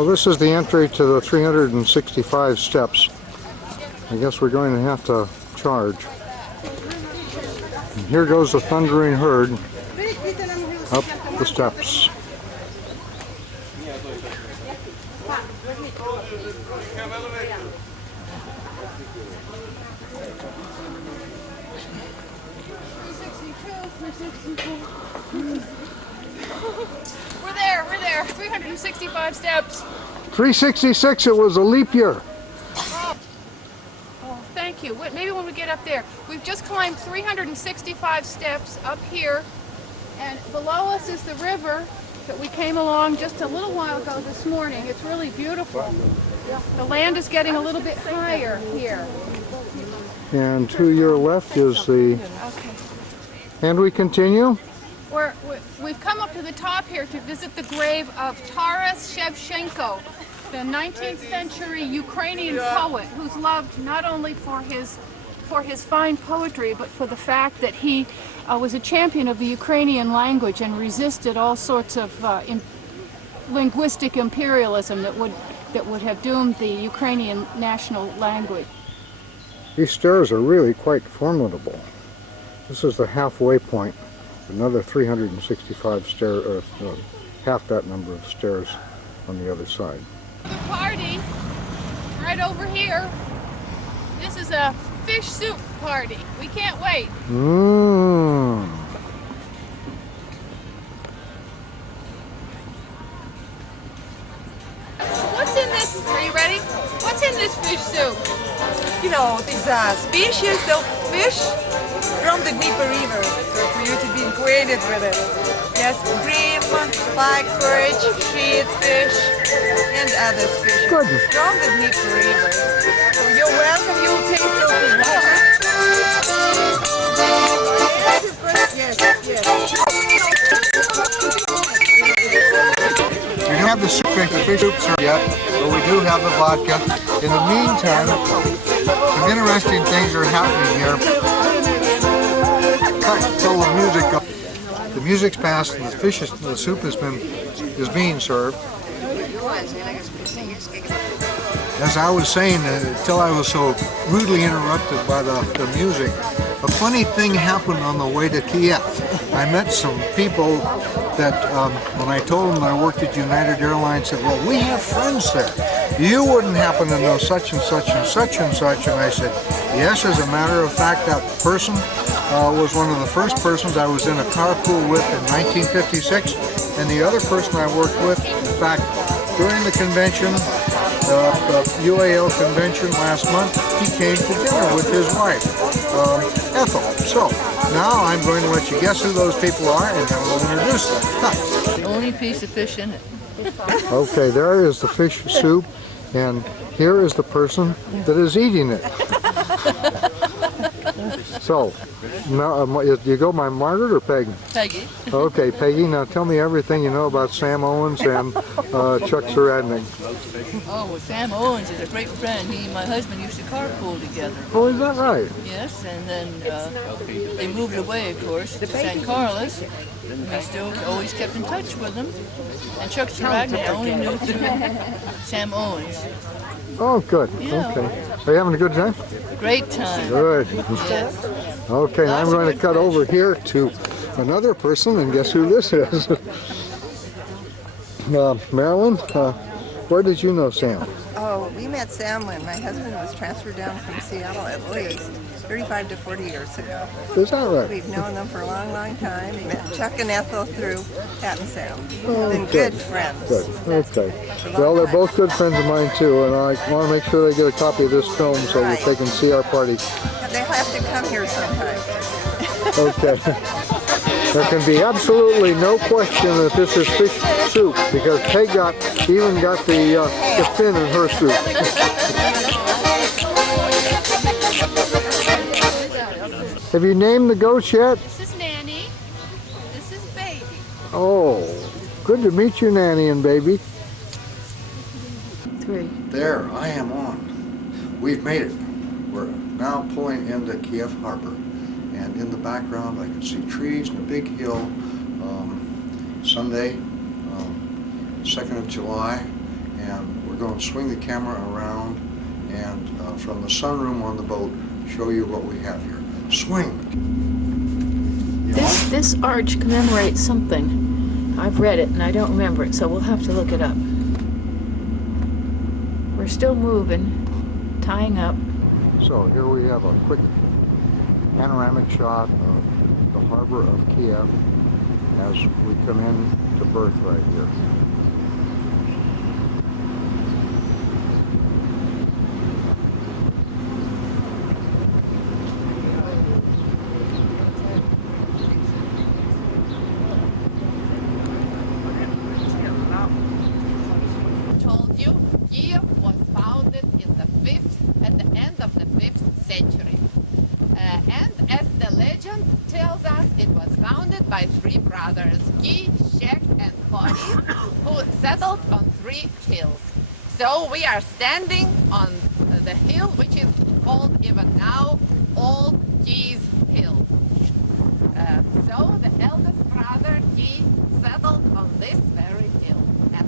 Well, this is the entry to the 365 steps. I guess we're going to have to charge. And here goes the thundering herd up the steps. We're there, 365 steps. 366, it was a leap year. Oh, thank you. Maybe when we get up there. We've just climbed 365 steps up here, and below us is the river that we came along just a little while ago this morning. It's really beautiful. The land is getting a little bit higher here. And to your left is the... Okay. And we continue? We've come up to the top here to visit the grave of Taras Shevchenko, the 19th century Ukrainian poet who's loved not only for his fine poetry, but for the fact that he was a champion of the Ukrainian language and resisted all sorts of linguistic imperialism that would have doomed the Ukrainian national language. These stairs are really quite formidable. This is the halfway point. Another 365 stairs, half that number of stairs on the other side. The party right over here. This is a fish soup party. We can't wait. Mmm. What's in this? Are you ready? What's in this fish soup? You know, these species of fish from the Dnieper River, so for you to be acquainted with it. Yes, bream, pike perch, sheet fish, and other species from the Dnieper River. So you're welcome, you'll taste those as well. Yes, yes. We don't have the fish soups yet, but we do have the vodka. In the meantime, some interesting things are happening here. Till the music goes. The music's passed and the soup is being served. As I was saying, until I was so rudely interrupted by the music, a funny thing happened on the way to Kiev. I met some people that, when I told them I worked at United Airlines, said, well, we have friends there. You wouldn't happen to know such and such and such and such. And I said, yes, as a matter of fact, that person was one of the first persons I was in a carpool with in 1956. And the other person I worked with, in fact, during the convention, the UAL convention last month, he came to dinner with his wife, Ethel. So, now I'm going to let you guess who those people are, and then we'll introduce them. The only piece of fish in it. Okay, there is the fish soup, and here is the person that is eating it. So, now, you go by Margaret or Peggy? Peggy. Okay, Peggy, now tell me everything you know about Sam Owens and Chuck Saradnik. Oh, well, Sam Owens is a great friend. He and my husband used to carpool together. Oh, is that right? Yes, and then they moved away, of course, to San Carlos. We still always kept in touch with them. And Chuck Saradnik only knew through Sam Owens. Oh, good. Yeah. Okay. Are you having a good time? Great time. Good. Yes. Okay, now I'm going to cut over here to another person, and guess who this is? Marilyn, where did you know Sam? Oh, we met Sam when my husband was transferred down from Seattle at least 35 to 40 years ago. Is that right? We've known them for a long, long time. We met Chuck and Ethel through Pat and Sam. Oh, Been good friends. Good. Okay. Well, they're both good friends of mine too, and I want to make sure they get a copy of this film so that they can see our party. They'll have to come here sometime. Okay. There can be absolutely no question that this is fish soup because Peg even got the fin in her soup. Have you named the goats yet? This is Nanny. This is Baby. Oh, good to meet you, Nanny and Baby. 3. There, I am on. We've made it. We're now pulling into Kiev Harbor. And in the background, I can see trees and a big hill. Sunday, 2nd of July. and we're going to swing the camera around and from the sunroom on the boat show you what we have here. Swing! This arch commemorates something. I've read it and I don't remember it, so we'll have to look it up. We're still moving, tying up. So here we have a quick panoramic shot of the harbor of Kiev as we come in to berth right here. Told you, Kiev was founded in the 5th, at the end of the 5th century. And as the legend tells us, it was founded by 3 brothers, Guy, Shek, and Boris, who settled on 3 hills. So we are standing on the hill, which is called even now Old Guy's Hill. So the eldest brother, Guy, settled on this very hill. And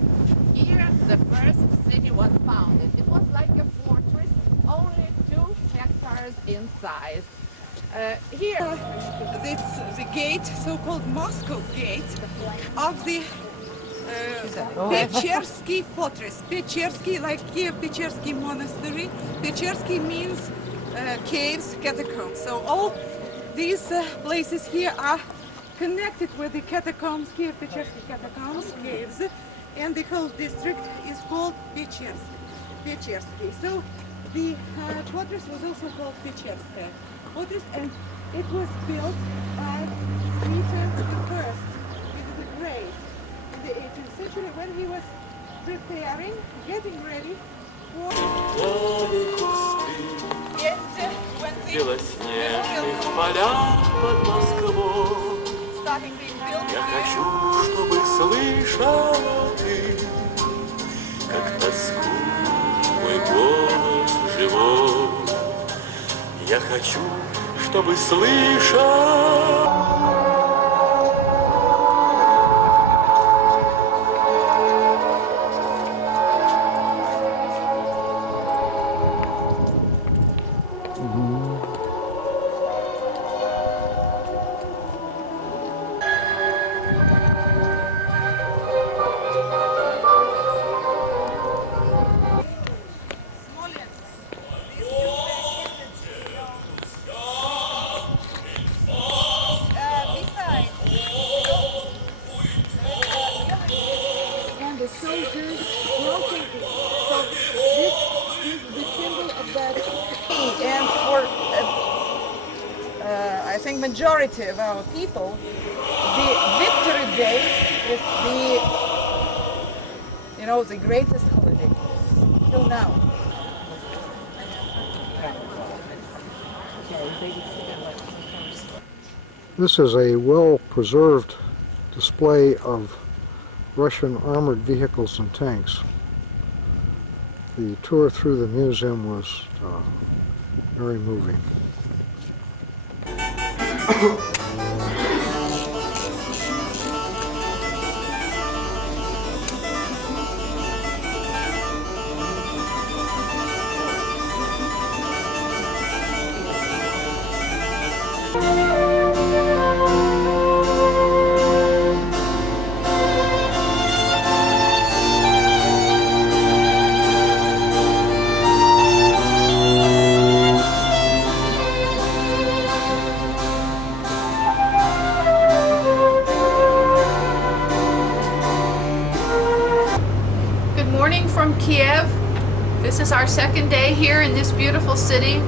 here the first city was founded. It was like a fortress, only 2 hectares in size. Here, it's the gate, so-called Moscow gate, of the Pechersky fortress. Pechersky, like Kiev Pechersky Monastery. Pechersky means caves, catacombs. So all these places here are connected with the catacombs, Kiev Pechersky catacombs, caves, and the whole district is called Pechersky. So the fortress was also called Pechersky fortress, and it was built by Peter I, Peter the Great, in the 18th century when he was preparing, getting ready for... starting being built. Я хочу, чтобы слышала ты, как тоскует мой голос живой. Я хочу, чтобы слышал. Majority of our people, the Victory Day is the greatest holiday till now. This is a well-preserved display of Russian armored vehicles and tanks. The tour through the museum was very moving. From Kiev. This is our second day here in this beautiful city,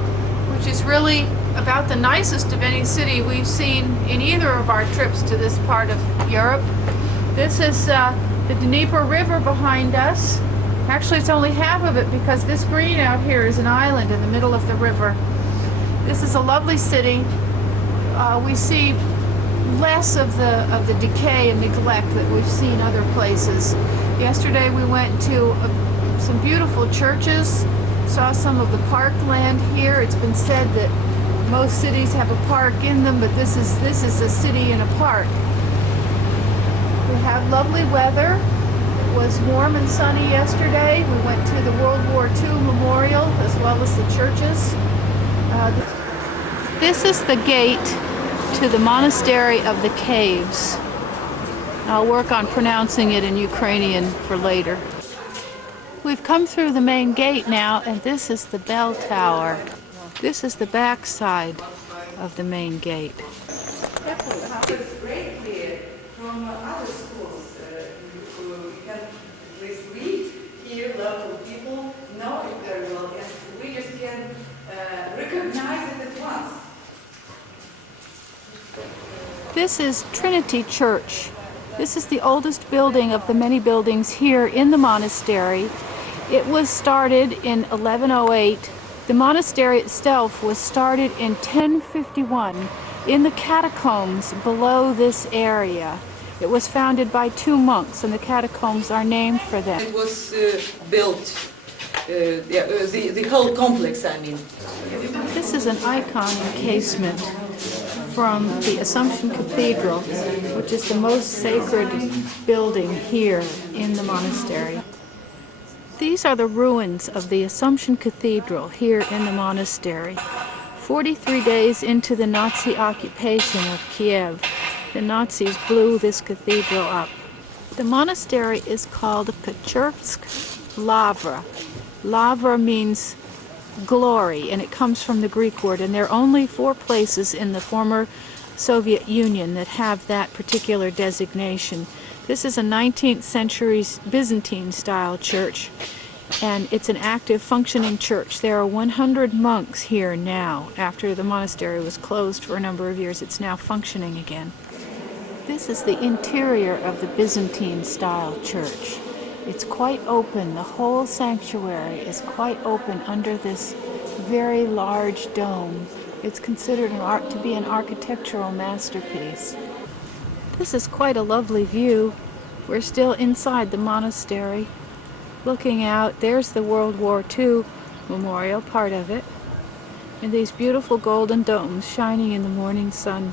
which is really about the nicest of any city we've seen in either of our trips to this part of Europe. This is the Dnieper River behind us. Actually, it's only half of it because this green out here is an island in the middle of the river. This is a lovely city. We see less of the decay and neglect that we've seen other places. Yesterday we went to some beautiful churches, saw some of the parkland here. It's been said that most cities have a park in them, but this is a city in a park. We have lovely weather. was warm and sunny yesterday. We went to the World War II Memorial as well as the churches. This is the gate to the Monastery of the Caves. I'll work on pronouncing it in Ukrainian for later. We've come through the main gate now, and this is the bell tower. This is the back side of the main gate. It's great here from other schools. You can at least read here, local people know it very well, and we just can recognize it at once. This is Trinity Church. This is the oldest building of the many buildings here in the monastery. It was started in 1108. The monastery itself was started in 1051 in the catacombs below this area. It was founded by 2 monks, and the catacombs are named for them. It was built, the whole complex, I mean. This is an icon encasement from the Ascension Cathedral, which is the most sacred building here in the monastery. These are the ruins of the Ascension Cathedral here in the monastery. 43 days into the Nazi occupation of Kiev, the Nazis blew this cathedral up. The monastery is called Pechursk Lavra. Lavra means glory, and it comes from the Greek word, and there are only 4 places in the former Soviet Union that have that particular designation. This is a 19th century Byzantine style church, and it's an active functioning church. There are 100 monks here now. After the monastery was closed for a number of years, it's now functioning again. This is the interior of the Byzantine style church. It's quite open. The whole sanctuary is quite open under this very large dome. It's considered to be an architectural masterpiece. This is quite a lovely view. We're still inside the monastery. Looking out, there's the World War II memorial, part of it, and these beautiful golden domes shining in the morning sun.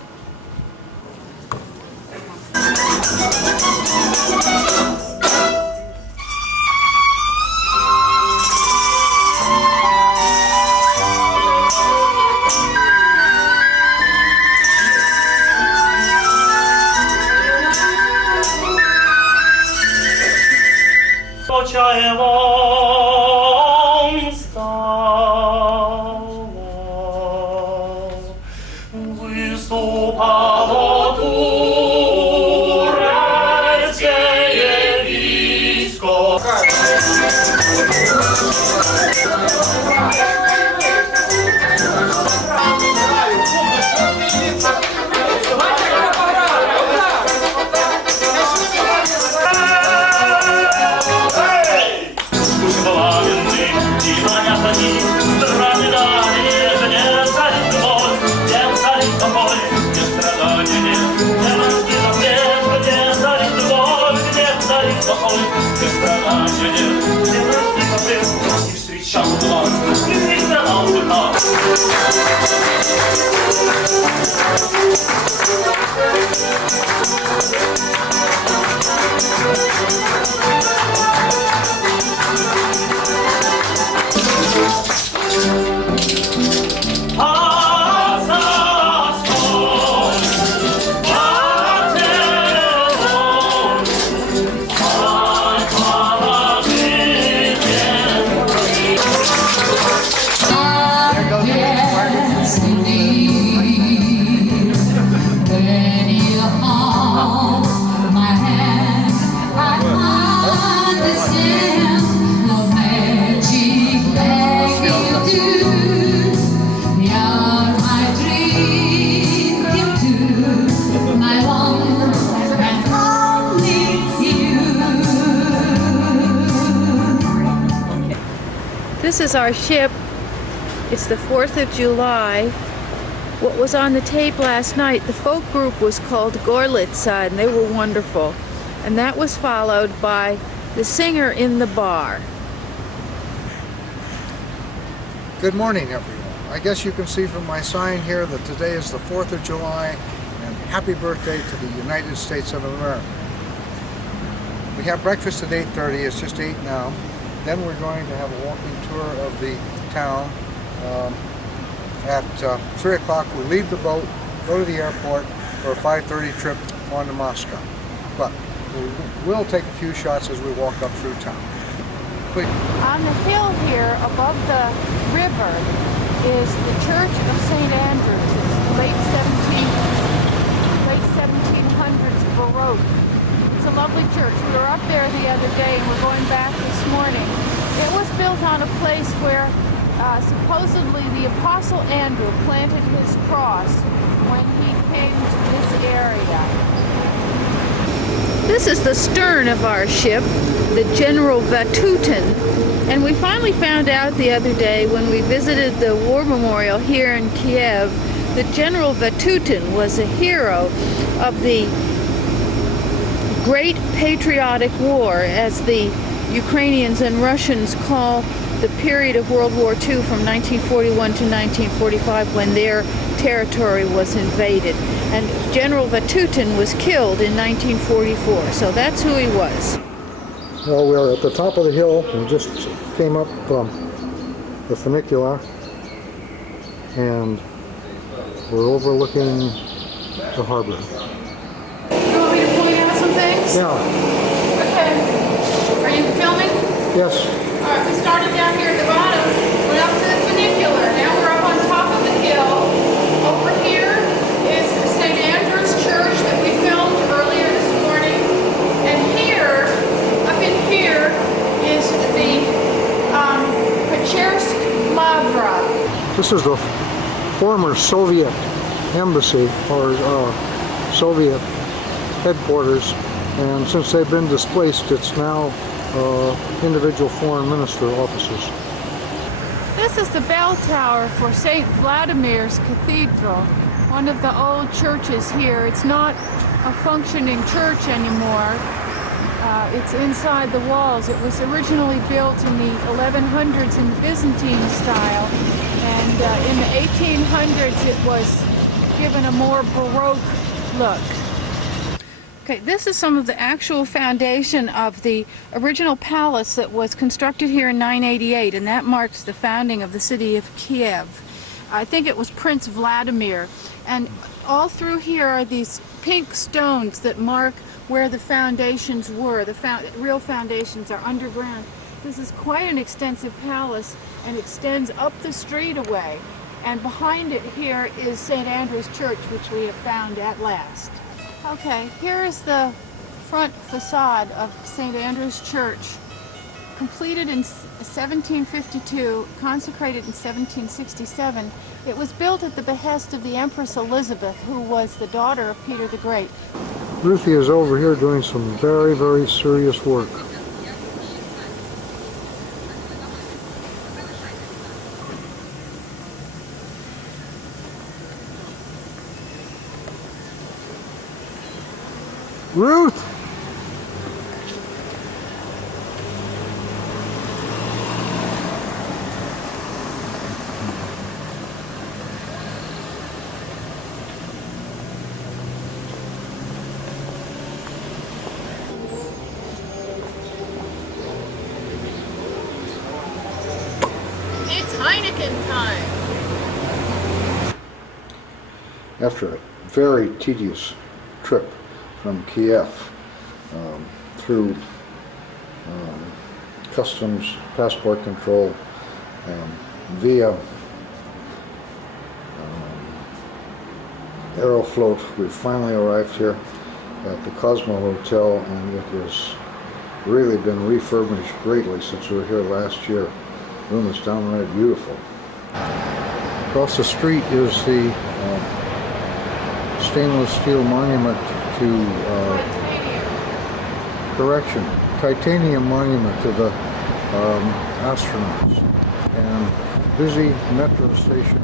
This is our ship. It's the 4th of July. What was on the tape last night, the folk group was called Gorlitsa, and they were wonderful. And that was followed by the singer in the bar. Good morning, everyone. I guess you can see from my sign here that today is the 4th of July, and happy birthday to the United States of America. We have breakfast at 8:30. It's just 8 now. Then we're going to have a walking tour of the town. At 3 o'clock, we leave the boat, go to the airport for a 5:30 trip on to Moscow. But we will take a few shots as we walk up through town. Please. On the hill here above the river is the Church of St. Andrews. It's late 1700s Baroque. It's a lovely church. We were up there the other day and we're going back this morning. It was built on a place where supposedly the Apostle Andrew planted his cross when he came to this area. This is the stern of our ship, the General Vatutin, and we finally found out the other day when we visited the War Memorial here in Kiev that General Vatutin was a hero of the Great Patriotic War, as the Ukrainians and Russians call the period of World War II from 1941 to 1945 when their territory was invaded. And General Vatutin was killed in 1944, so that's who he was. Well, we're at the top of the hill. We just came up the funicular and we're overlooking the harbor. You want me to point out some things? Yeah. Okay. Are you filming? Yes. All right, we started down here at the bottom, went up to the funicular. Now we're up on top of the hill. Over here is St. Andrew's Church that we filmed earlier this morning. And here, up in here, is the Pechersk Lavra. This is the former Soviet embassy or Soviet headquarters, and since they've been displaced, it's now individual foreign minister offices. This is the bell tower for St. Vladimir's Cathedral, one of the old churches here. It's not a functioning church anymore. It's inside the walls. It was originally built in the 1100s in the Byzantine style, and in the 1800s it was given a more Baroque look. Okay, this is some of the actual foundation of the original palace that was constructed here in 988, and that marks the founding of the city of Kiev. I think it was Prince Vladimir. And all through here are these pink stones that mark where the foundations were. The real foundations are underground. This is quite an extensive palace and extends up the street away. And behind it here is St. Andrew's Church, which we have found at last. Okay, here is the front facade of St. Andrew's Church, completed in 1752, consecrated in 1767. It was built at the behest of the Empress Elizabeth, who was the daughter of Peter the Great. Ruthie is over here doing some very, very serious work. Ruth! It's Heineken time! After a very tedious trip from Kiev through customs, passport control, via Aeroflot, we finally arrived here at the Cosmo Hotel, and it has really been refurbished greatly since we were here last year. The room is downright beautiful. Across the street is the stainless steel monument to titanium monument to the astronauts, and busy metro station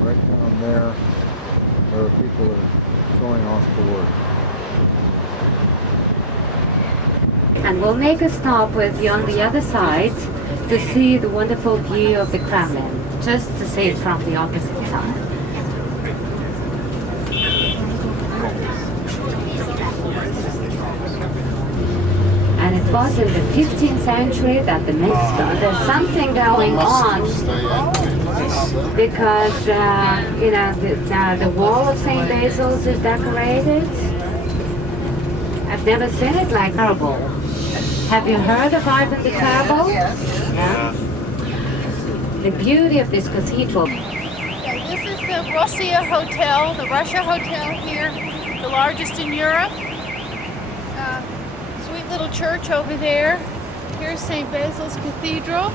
right down there where people are going off to work. And we'll make a stop with you on the other side to see the wonderful view of the Kremlin, just to see it from the opposite side. was in the 15th century that the myth started. There's something going on because, you know, the wall of St. Basil's is decorated. I've never seen it like terrible. Have you heard of Ivan the Terrible? Yes. Yeah. The beauty of this cathedral. Okay, this is the Russia Hotel, the Russia Hotel here, the largest in Europe. Sweet little church over there. Here's St. Basil's Cathedral.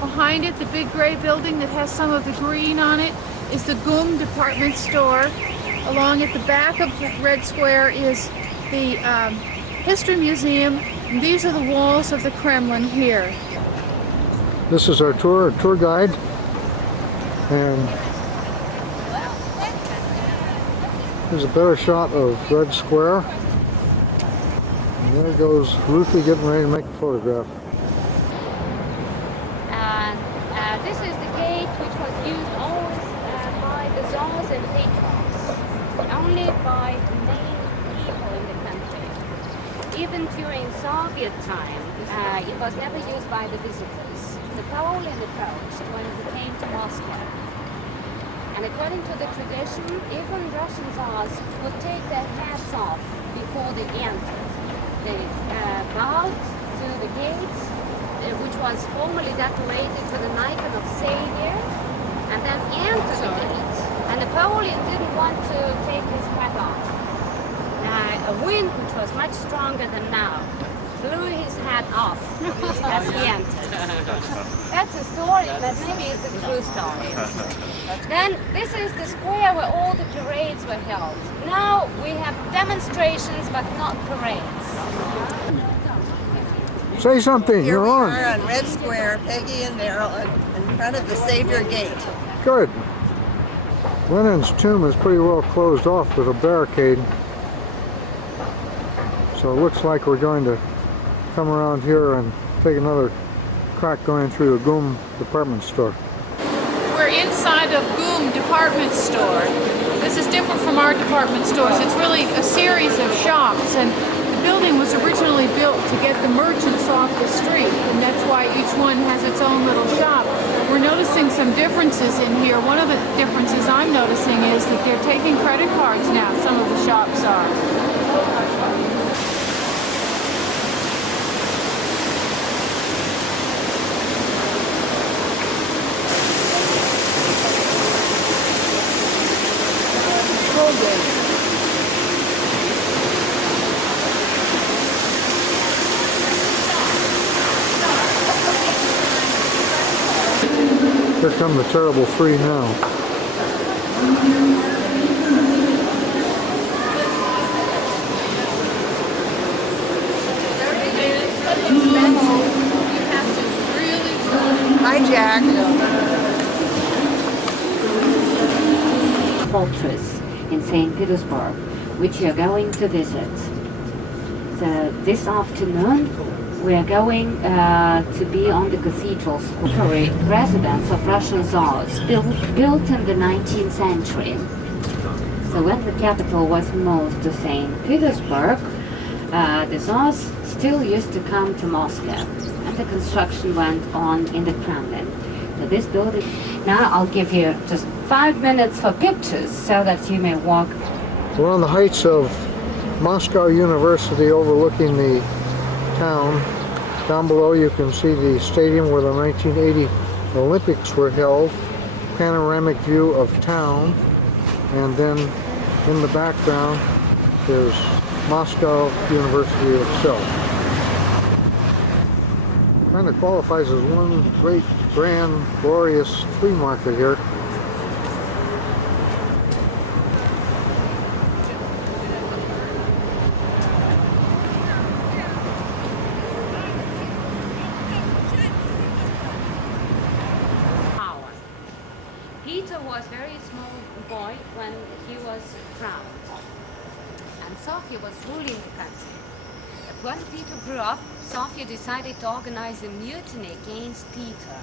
Behind it, the big gray building that has some of the green on it, is the GUM department store. Along at the back of the Red Square is the History Museum. And these are the walls of the Kremlin here. This is our tour guide, and here's a better shot of Red Square. And there goes Ruthie getting ready to make a photograph. This is the gate which was used always by the czars and patrons, only by the main people in the country. Even during Soviet time, it was never used by the visitors. Napoleon approached when he came to Moscow. And according to the tradition, even Russian czars would take their hats off before they entered. They bowed to the gate, which was formerly decorated with an icon of Savior, and then entered the gate. And Napoleon didn't want to take his hat off. A wind, which was much stronger than now, blew his hat off as he entered. That's a story, but maybe it's a true story. Then this is the square where all the parades were held. Now we have demonstrations, but not parades. Say something, Here you're we on. are on Red Square, Peggy and Daryl, in front of the Savior Gate. Good. Lenin's tomb is pretty well closed off with a barricade. So it looks like we're going to come around here and take another crack going through the GUM department store. We're inside of GUM department store. This is different from our department stores. It's really a series of shops, and the building was originally built to get the merchants off the street, and that's why each one has its own little shop. We're noticing some differences in here. One of the differences I'm noticing is that they're taking credit cards now, some of the shops are. Here come the terrible three now. Hi, Jack. Fortress in St. Petersburg, which you're going to visit. So this afternoon we are going to be on the Cathedral Square, residence of Russian czars, built in the 19th century. So when the capital was moved to St. Petersburg, the czars still used to come to Moscow, and the construction went on in the Kremlin. So this building, now I'll give you just 5 minutes for pictures so that you may walk. We're on the heights of Moscow University overlooking the town. Down below you can see the stadium where the 1980 Olympics were held. Panoramic view of town, and then in the background is Moscow University itself. Kind of qualifies as one great, grand, glorious flea market here. Peter was a very small boy when he was crowned, and Sophia was ruling the country. But when Peter grew up, Sophia decided to organize a mutiny against Peter,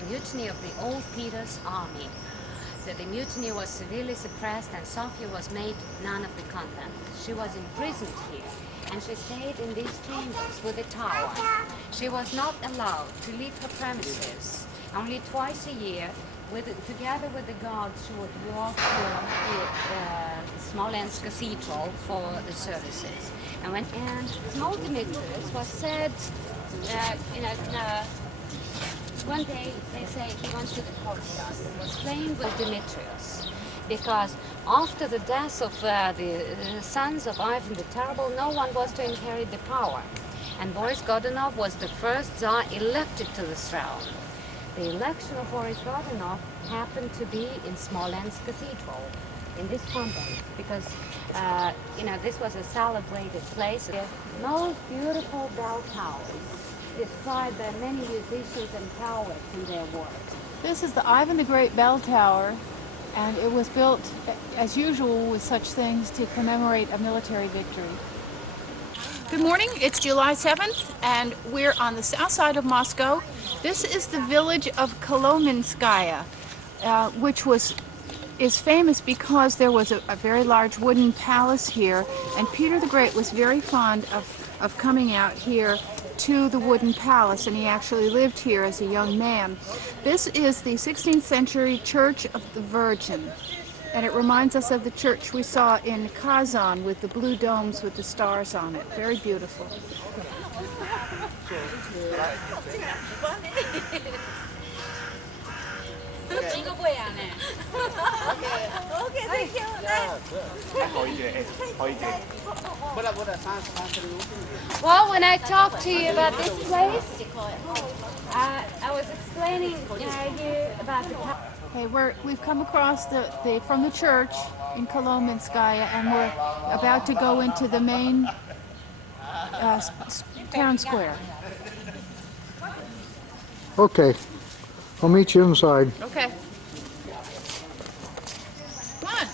a mutiny of the old Peter's army. So the mutiny was severely suppressed and Sophia was made nun of the convent. She was imprisoned here and she stayed in these chambers with the tower. She was not allowed to leave her premises. Only twice a year, together with the guards, she would walk to Smolensk Cathedral for the services. And small Demetrius was said, one day they say he went to the courtyard and was playing with Demetrius. Because after the death of the sons of Ivan the Terrible, no one was to inherit the power. And Boris Godunov was the first Tsar elected to the throne. The election of Boris Godunov happened to be in Smolensk Cathedral, in this convent, because this was a celebrated place. The most beautiful bell towers, described by many musicians and poets in their works. This is the Ivan the Great Bell Tower, and it was built, as usual with such things, to commemorate a military victory. Good morning, it's July 7th, and we're on the south side of Moscow. This is the village of Kolomenskaya, which is famous because there was a very large wooden palace here, and Peter the Great was very fond of coming out here to the wooden palace, and he actually lived here as a young man. This is the 16th century Church of the Virgin, and it reminds us of the church we saw in Kazan with the blue domes with the stars on it. Very beautiful. Well, when I talked to you about this place, I was explaining you about the... Okay, we've come across from the church in Kolomenskaya, and we're about to go into the main town square. Okay, I'll meet you inside. Okay. Come on.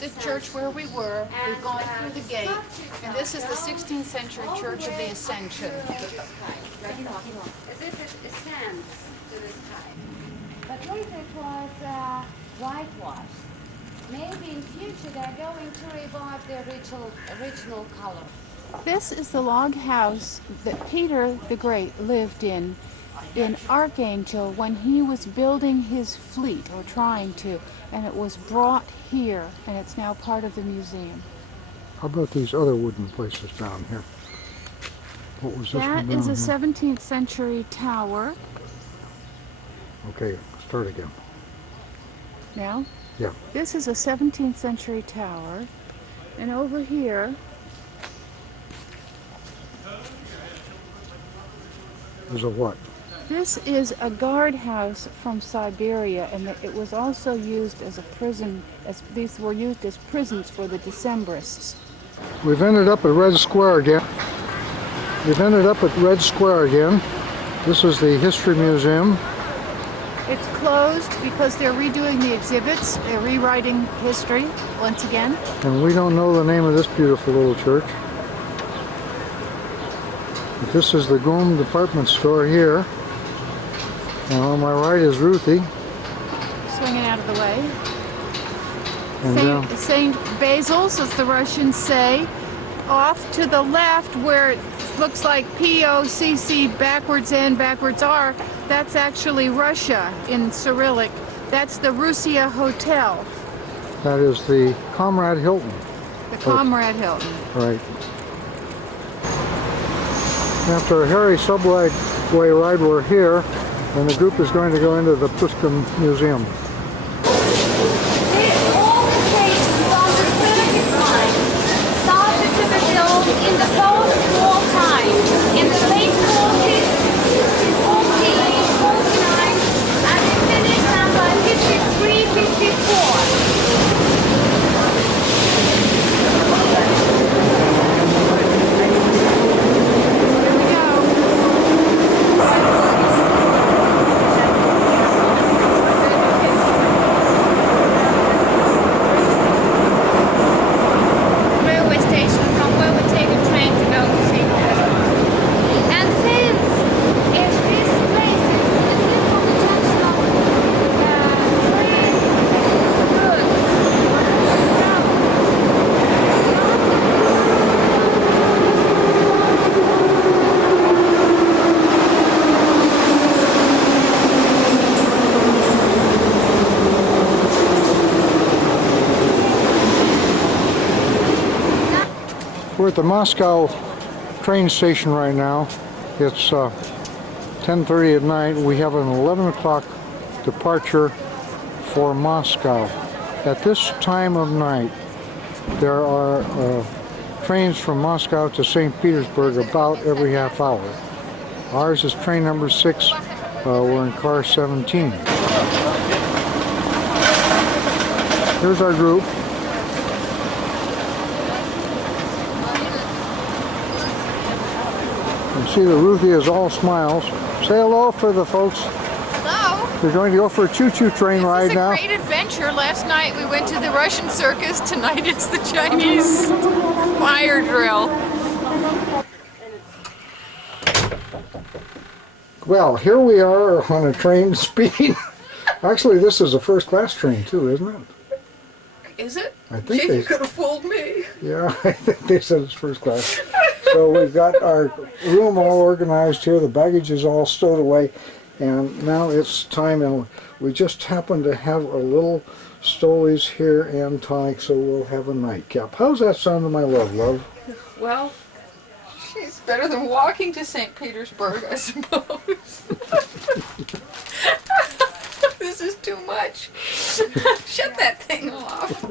The church where we were, we've gone through the gate, and this is the 16th century Church of the Ascension. As if it ascends to the sky. But later it was whitewashed. Maybe in future they're going to revive the original color. This is the log house that Peter the Great lived in Archangel when he was building his fleet, or trying to, and it was brought here, and it's now part of the museum. How about these other wooden places down here? What was this one That is down a here? 17th century tower. Okay, start again. Now? Yeah. This is a 17th century tower, and over here There's a what? this is a guardhouse from Siberia, and it was also used as a prison, as these were used as prisons for the Decembrists. We've ended up at Red Square again. This is the History Museum. It's closed because they're redoing the exhibits. They're rewriting history once again. And we don't know the name of this beautiful little church. But this is the Goom department store here. And on my right is Ruthie. Swinging out of the way. And Saint Basil's, as the Russians say. Off to the left, where it looks like P-O-C-C, backwards N, backwards R, that's actually Russia in Cyrillic. That's the Ruthie Hotel. that is the Comrade Hilton. The Comrade Hilton. Right. After a hairy subway ride, we're here, and the group is going to go into the Pushkin Museum. In the post-war time, in the late 40s, 48, 49, and it finished number 53, 54. We're at the Moscow train station right now. It's 10:30 at night. We have an 11 o'clock departure for Moscow. At this time of night, there are trains from Moscow to St. Petersburg about every half hour. Ours is train number 6. We're in car 17. Here's our group. You see that Ruthie is all smiles. Say hello for the folks. Hello. We're going to go for a choo-choo train ride now. This is a great adventure. Last night we went to the Russian circus. Tonight it's the Chinese fire drill. Well, here we are on a train speeding. Actually, this is a first-class train too, isn't it? Is it? I think Gee, they you could have fooled me. Yeah, I think they said it's first class. So we've got our room all organized here. The baggage is all stowed away, and now it's time. And we just happen to have a little Stolies here and tonic, so we'll have a nightcap. How's that sound to my love? Well, she's better than walking to St. Petersburg, I suppose. This is too much. Shut that thing off.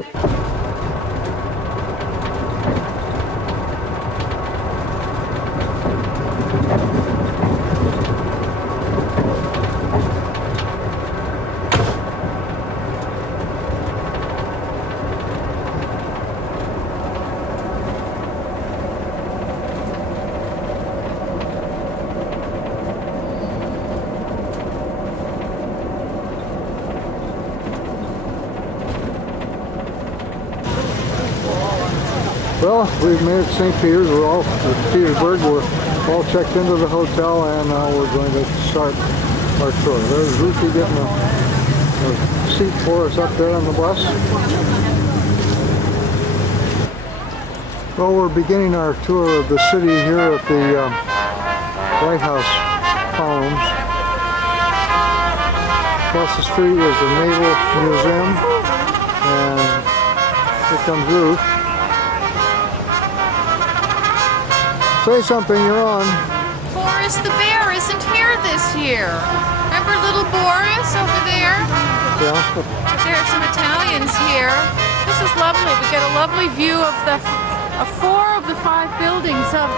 Well, we've made it to St. Peter's. We're all at Petersburg. We're all checked into the hotel, and now we're going to start our tour. There's Ruthie getting a seat for us up there on the bus. Well, we're beginning our tour of the city here at the White House columns. Across the street is the Naval Museum, and here comes Ruth. Say something, you're on. Boris the bear isn't here this year. Remember little Boris over there? Yeah. There are some Italians here. This is lovely. We get a lovely view of the 4 of the 5 buildings of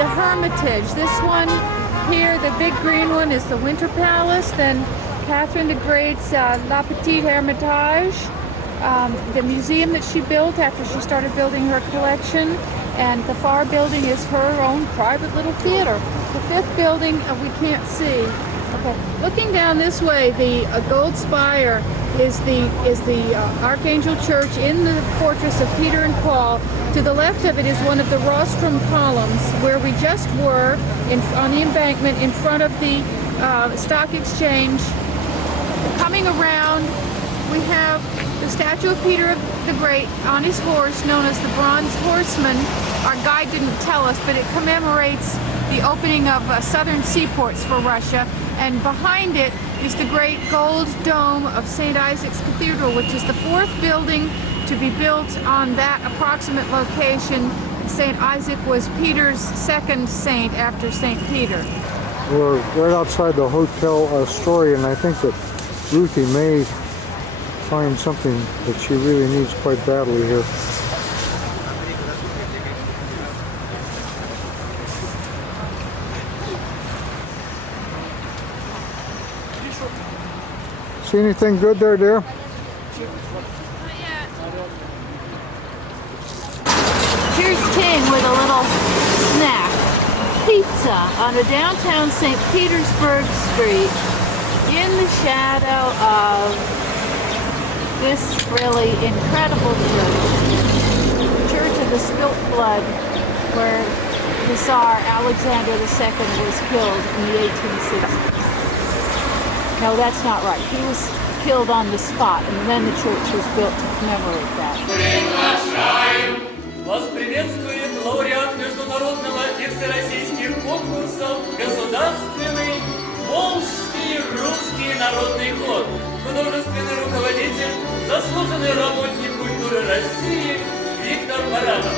the Hermitage. This one here, the big green one, is the Winter Palace. Then Catherine the Great's La Petite Hermitage, the museum that she built after she started building her collection. And the far building is her own private little theater. The 5th building we can't see. Okay, looking down this way, the gold spire is the Archangel Church in the fortress of Peter and Paul. To the left of it is one of the rostrum columns where we just were on the embankment in front of the stock exchange. Coming around, we have the statue of Peter the Great on his horse, known as the Bronze Horseman. Our guide didn't tell us, but it commemorates the opening of southern seaports for Russia. And behind it is the great gold dome of St. Isaac's Cathedral, which is the 4th building to be built on that approximate location. St. Isaac was Peter's 2nd saint after St. Peter. We're right outside the Hotel Astoria, and I think that Ruthie may find something that she really needs quite badly here. See anything good there, dear? Here's King with a little snack. Pizza on a downtown St. Petersburg street in the shadow of this really incredible church. The Church of the Spilt Blood, where the Tsar Alexander II was killed in the 1860s. No, that's not right. He was killed on the spot, and then the church was built to commemorate that. Вас приветствует лауреат международного и всероссийских конкурсов государственный Волжский русский народный хор, художественный руководитель, заслуженный работник культуры России Виктор Баранов.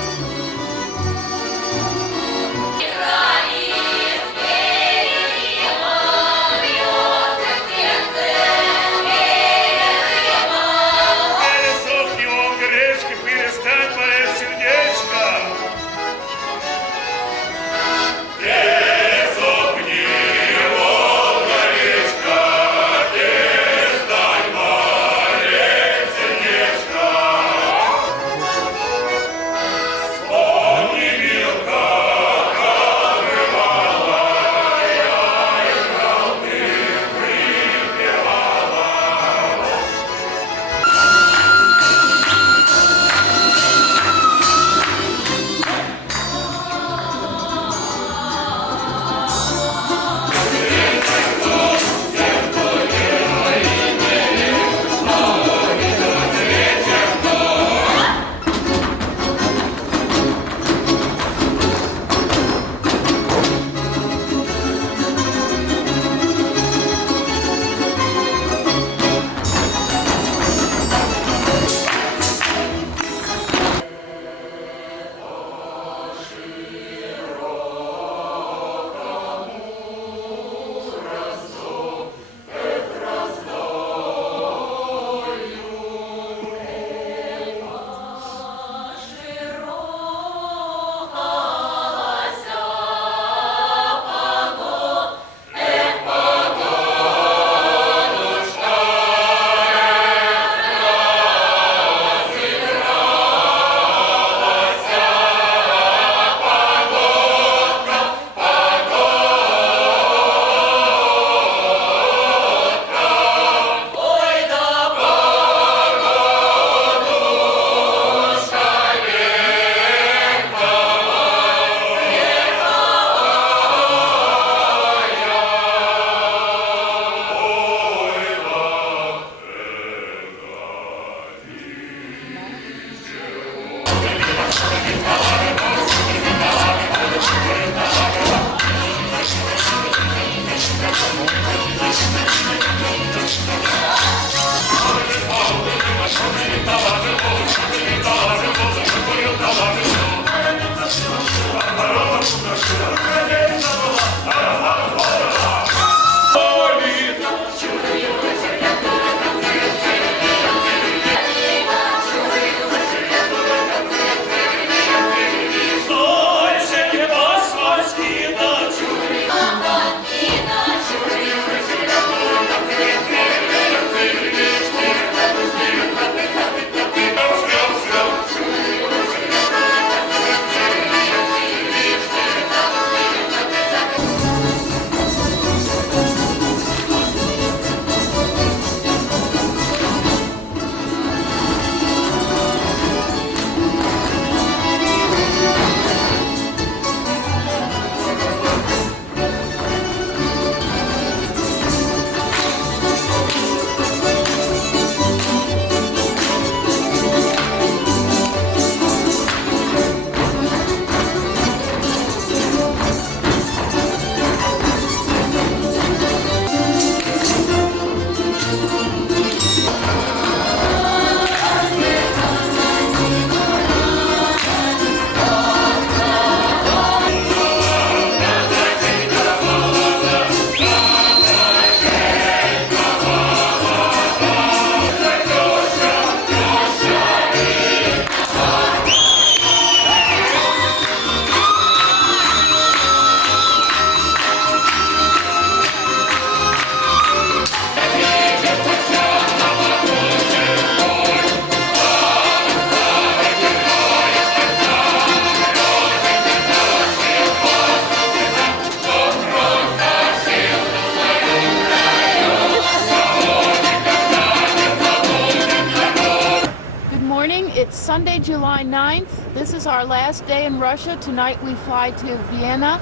Monday, July 9th. This is our last day in Russia. Tonight we fly to Vienna.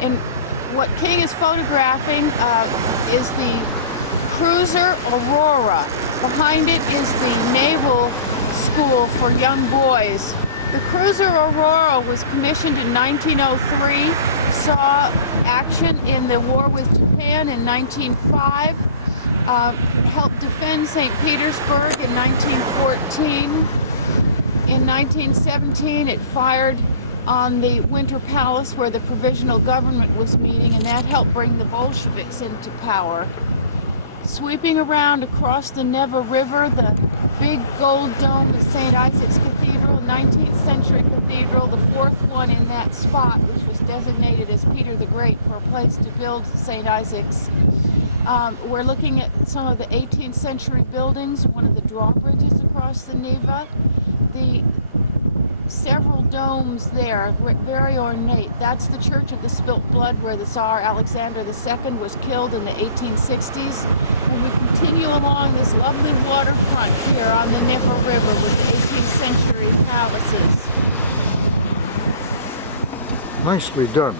And what King is photographing is the cruiser Aurora. Behind it is the Naval School for young boys. The cruiser Aurora was commissioned in 1903, saw action in the war with Japan in 1905, helped defend St. Petersburg in 1914. In 1917, it fired on the Winter Palace where the provisional government was meeting, and that helped bring the Bolsheviks into power. Sweeping around across the Dnieper River, the big gold dome of St. Isaac's Cathedral, 19th century cathedral, the fourth one in that spot, which was designated as Peter the Great for a place to build St. Isaac's. We're looking at some of the 18th century buildings, one of the drawbridges across the Neva, the several domes there, very ornate. That's the Church of the Spilt Blood where the Tsar Alexander II was killed in the 1860s. And we continue along this lovely waterfront here on the Dnieper River with the 18th century palaces. Nicely done.